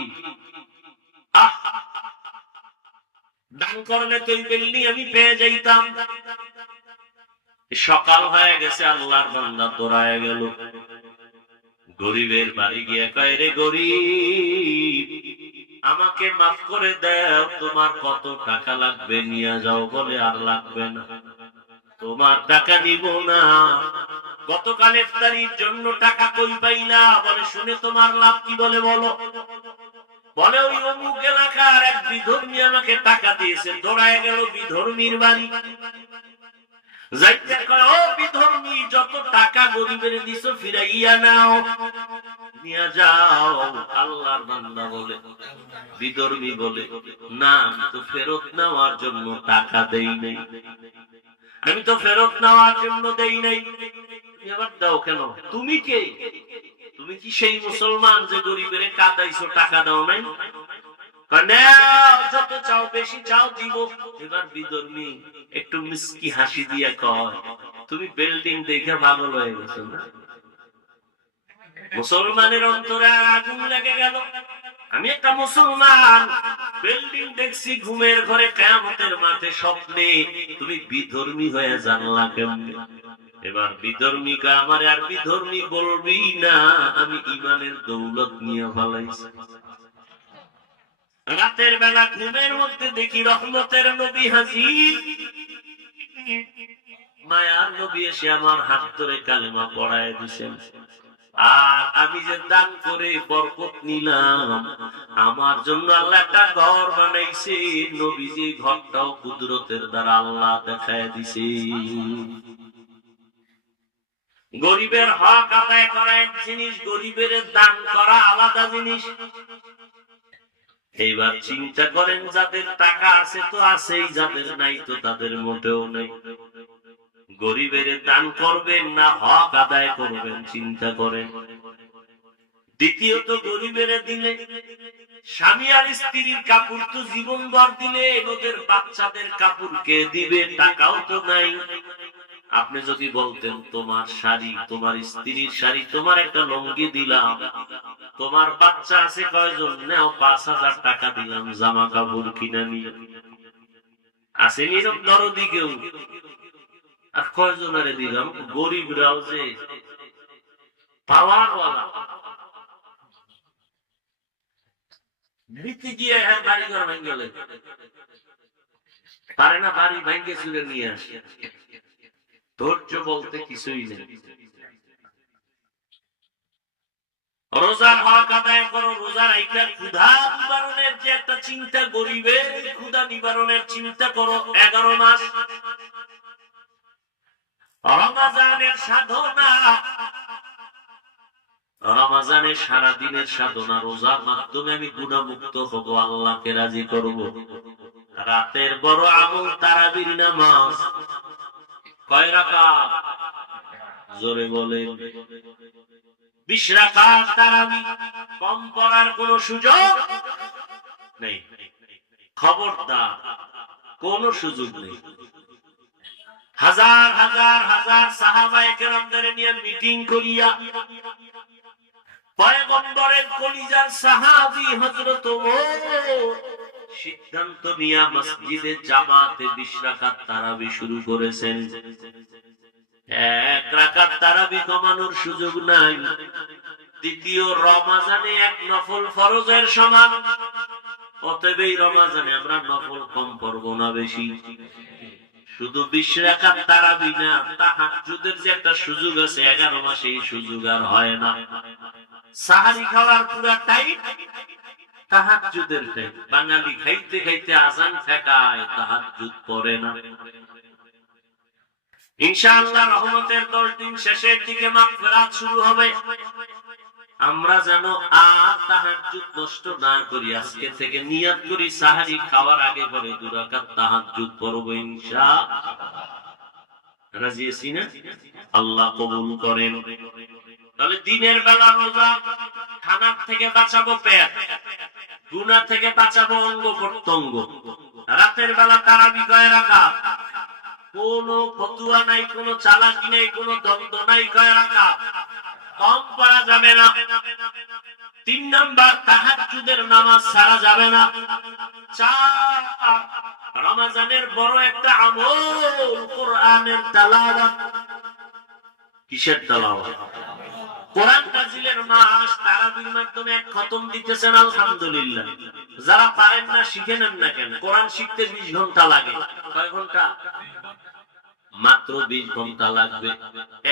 দান করলে তো এই বিল্ডিং আমি পেয়ে যাইতাম। সকাল হয়ে গেছে, আল্লাহর বান্দা দৌড়ায় গেল গরিবের বাড়ি গিয়ে কয়, রে গরিব আমাকে মাফ করে দাও, তোমার কত টাকা লাগবে নিয়ে যাও। বলে আর লাগবে না, তোমার টাকা দিব না, গতকাল ইফতারির জন্য টাকা কই পাইলা? বলে শুনে তোমার লাভ কি? বলে বলো। বলে ওই অমুক এলাকার এক বিধর্মী আমাকে টাকা দিয়েছে। দৌড়ায় গেল বিধর্মীর বাড়ি, যাইতে কয়, ও বিধর্মী যত টাকা গরিবের দিছো ফিরাইয়া নাও, নিয়ে যাও। আল্লাহর বান্দা বলে, বিধর্মী বলে, না আমি তো ফেরত নেওয়ার জন্য টাকা দেই নাই, আমি তো ফেরত নেওয়ার জন্য দেই নাই। এবার দাও কেন? তুমি কে? তুমি কি সেই মুসলমান যে গরিবের কাদাইছো, টাকা দাও নাই? যত চাও বেশি চাও দিব। এবার বিধর্মী একটু মিষ্টি হাসি দিয়া কয়, তুমি বিল্ডিং দেখে পাগল হয়ে গেছো না? মুসলমানের অন্তরে আগুন লেগে গেল। আমি একটা মুসলমান, বিল্ডিং দেখছি ঘুমের ঘরে, কিয়ামতের মাঠে স্বপ্নে, তুমি বিধর্মী হয়ে জানলা কেমনে? এবার বিধর্মীকে আমার আর বিধর্মী বলবি না, আমি ইমানের দৌলত নিয়ে ভালাইছি। রাতের বেলা ঘুমের মধ্যে দেখি রহমতের নবী হাজির, মায়ার নবী এসে আমার হাত ধরে কালেমা পড়ায় দিয়েছেন। আর আমি যে দান করে বরকত নিলাম, আমার জন্য আল্লাহ একটা ঘর বানাইছে। নবীজি ঘরটাও কুদরতের দ্বারা আল্লাহ দেখায় দিছে। গরিবের হক আদায় করা এক জিনিস, গরিবের দান করা আলাদা জিনিস। এইবার চিন্তা করেন, যাদের টাকা আছে তো আছেই, যাদের নাই তো তাদের মোটেও নেই। গরিবের দান করবেন না হক আদায় করবেন, চিন্তা করেন। দ্বিতীয়ত, গরিবের দিলে স্বামী আর স্ত্রীর কাপড় তো জীবন ভর দিলে, ওদের বাচ্চাদের কাপড় কে দিবে? টাকাও তো নাই। আপনি যদি বলতেন তোমার শাড়ি, তোমার স্ত্রীর শাড়ি, তোমার একটা লুঙ্গি দিলাম, তোমার বাচ্চা আছে কয়জন, নাও 5,000 টাকা দিলাম জামা কাপড় কিনা নিয়ে। আসেনি এরকম দরদি কেউ? আর কয়জনারে দিলাম? গরিবরাও যে পাওয়ারওয়ালা দিতে গিয়ে বাড়ি ঘর ভেঙে গেলে পারে না, বাড়ি ভেঙে চুলে নিয়ে আসে। ধৈর্য বলতে কিছুই নেই। রোজার হক আদায় করো, রোজার আইটা ক্ষুধা নিবারণের যে একটা চিন্তা, গরিবের ক্ষুধা নিবারণের চিন্তা করো। 11 মাস রমজানের সাধনা, রমজানের সারাদিনের সাধনা, রোজার মাধ্যমে আমি গুনাহমুক্ত হব, আল্লাহকে রাজি করব। রাতের বড় আমল তারাবির নামাজ। কয় রাকাত? জোরে বলেন। 20 রাকাত তারাবি। কম পড়ার কোন সুযোগ নেই, খবরদার, কোন সুযোগ নেই। হাজার হাজার হাজার সাহাবায়ে কেরামদের নিয়ে মিটিং করিয়া পয়গম্বরের কলিজার সাহাবী হযরত ওমর সিদ্ধান্ত নিয়ে মসজিদে জামাতে 20 রাকাত তারাবি শুরু করেছেন। 1 রাকাত তারাবি কমানোর সুযোগ নাই। দ্বিতীয় রমজানে 1 নফল ফরজের সমান। অতএব এই রমজানে আমরা নফল কম পড়ব না, বেশি। শুধু 20 রাকাত তারাবি না, তাহাজ্জুদের যে একটা সুযোগ আছে 11 মাসে, এই সুযোগ আর হয় না। সাহারি খাওয়ার পুরা টাইম তাহাজ্জুদের টাইম। বাঙালি খাইতে খাইতে আযান ঠেকায়, তাহাজ্জুদ পড়ে না। ইনশাআল্লাহ রহমতের 10 দিন শেষের দিকে মাগফিরাত শুরু হবে। আমরা যেন আর তাহাজ্জুদ নষ্ট না করি, আজকে থেকে নিয়ত করি সাহারি খাওয়ার আগে পরে 2 রাকাত তাহাজ্জুদ পড়ব ইনশাআল্লাহ। রাজি আছি না? আল্লাহ কবুল করেন। তাহলে দিনের বেলা রোজা, খানার থেকে বাঁচাবো পেট, গুনাহ থেকে বাঁচাবো অঙ্গ প্রত্যঙ্গ। রাতের বেলা তারাবি কয় রাকাত? কোনো ফতুয়া নাই, কোনো চালাকি নাই, কোনো দ্বন্দ্ব নাই, কয় রাকাত? কম পড়া যাবে না। 3 নাম্বার, তাহাজ্জুদের নামাজ ছাড়া যাবে না। 4, রমজানের বড় একটা আমল কোরআনের তেলাওয়াত। কিসের তেলাওয়াত? কোরআন নাজিলের মাস, তারাবির মাধ্যমে 1 খতম দিতেছেন, আলহামদুলিল্লাহ। যারা পারেন না শিখে নেন না কেন? কোরআন শিখতে 20 ঘন্টা লাগে। কয় ঘন্টা? মাত্র 20 ঘন্টা লাগবে।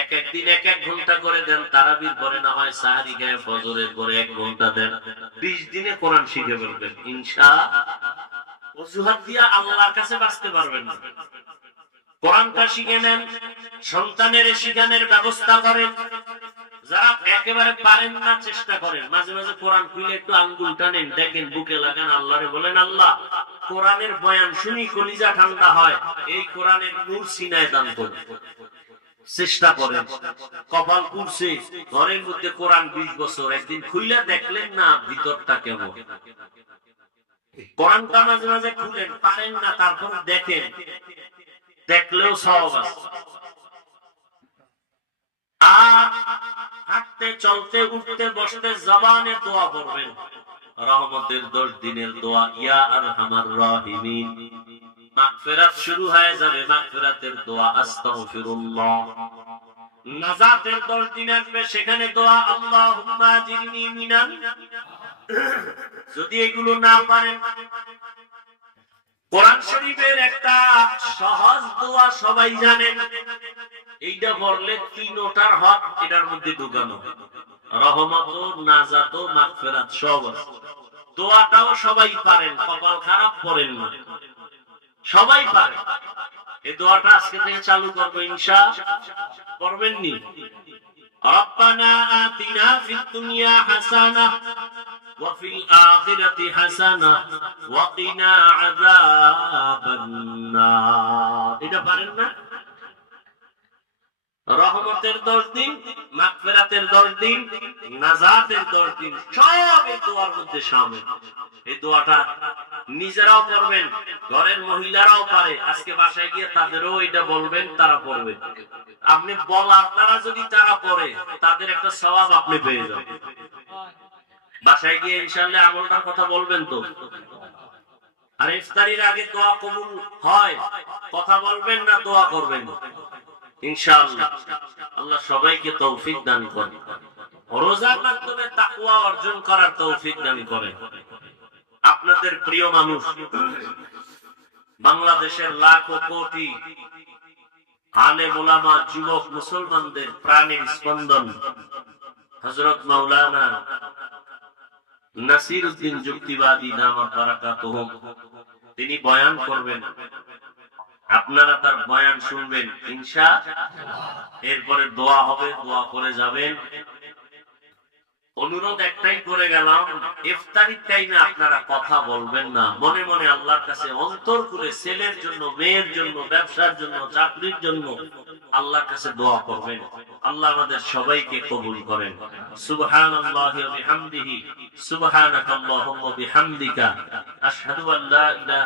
এক দিন 1 ঘন্টা করে দেন, তারাবির পরে না হয় সাহারি গায়ে ফজরের পরে 1 ঘন্টা দেন। 20 দিনে কোরআন শিখে ফেলবেন ইনশাআল্লাহ। অজুহাত দিয়া আল্লাহর কাছে বাঁচতে পারবেন না। কোরআনটা শিখে নেন, সন্তানের শিখানোর ব্যবস্থা করেন। যারা একেবারে পারেন না চেষ্টা করেন, মাঝে মাঝে কোরআন খুলে একটু আঙ্গুল টানেন, দেখেন, বুকে লাগান, আল্লাহরে বলেন, আল্লাহ কোরআনের বয়ান শুনি কলিজা ঠান্ডা হয়, এই কোরআনের নূর সিনায় দান করুন। চেষ্টা করেন। কপাল পুড়ছে, ঘরের মধ্যে কোরআন 20 বছর, একদিন খুইলা দেখলেন না ভিতরটা কেমন। কোরআনটা মাঝে মাঝে খুলেন, পারেন না তারপর দেখেন, দেখলেও সওয়াব আছে। আর হাঁটতে চলতে উঠতে বসতে জবানে দোয়া পড়বেন। রহমতের 10 দিনের দোয়া, ইয়া আরহামার রাহিমিন। মাগফিরাত শুরু হয়ে যাবে, মাগফিরাতের দোয়া, আস্তাগফিরুল্লাহ। নাজাতের 10 দিন আসবে, সেখানে দোয়া, আল্লাহুম্মা জিরনি মিনান। যদি এগুলো না পারেন, কোরআন শরীফের একটা সহজ দোয়া সবাই জানেন, এইটা পড়লে 3টার হক এটার মধ্যে ঢুকানো। রহমত, নাজাত, মাগফিরাত সব আছে। দোয়াটাও সবাই পারেন, কপাল খারাপ পড়েন না, সবাই পারে। এই দোয়াটা আজকে থেকে চালু করবো ইনশাআল্লাহ। করবেন নি? রব্বানা আতিনা ফিদ দুনিয়া হাসানাহ ওয়া ফিল আখিরাতি হাসানাহ ওয়া কিনা আযাবান নার। এটা পারেন না? রহমতের 10 দিন, মাগফিরাতের 10 দিন, নাজাতের 10 দিন, সব এই দোয়ার মধ্যে শামিল। এই দোয়াটা নিজেরাও করবেন, ঘরের মহিলারাও পারে। আজকে বাসায় গিয়ে তাদেরও এটা বলবেন, তারা পড়বে। আপনি বলার দ্বারা যদি তারা পড়ে, তাদের একটা সওয়াব আপনি পেয়ে যাবেন। বাসায় গিয়ে ইনশাআল্লাহ আমলটার কথা বলবেন তো। আর ইফতারির আগে দোয়া কবুল হয়, কথা বলবেন না দোয়া করবেন ইনশাআল্লাহ। আল্লাহ সবাইকে তৌফিক দান করেন, রোজার মাধ্যমে তাকওয়া অর্জন করার তৌফিক দান করেন। আপনাদের প্রিয় মানুষ, বাংলাদেশের লাখো কোটি আলেম ওলামা যুবক মুসলমানদের প্রাণের স্পন্দন হযরত মাওলানা নাসিরউদ্দিন যুক্তিবাদী দামাত বারাকাতুহুম, তিনি বয়ান করবেন। আপনারা তার বয়ান শুনবেন ইনশাআল্লাহ। এরপরে দোয়া হবে, দোয়া করে যাবেন। অনুরোধ একটাই করে গেলাম, ইফতারির টাইমে আপনারা কথা বলবেন না, মনে মনে আল্লাহর কাছে অন্তর খুলে ছেলের জন্য, মেয়ের জন্য, ব্যবসার জন্য, চাকরির জন্য আল্লাহর কাছে দোয়া করবেন। আল্লাহ আমাদের সবাইকে কবুল করেন। সুবহানাল্লাহি ওয়া বিহামদিহি, সুবহানাকাল্লাহুম্মা বিহামদিকা, আশহাদু আল্লা ইলাহা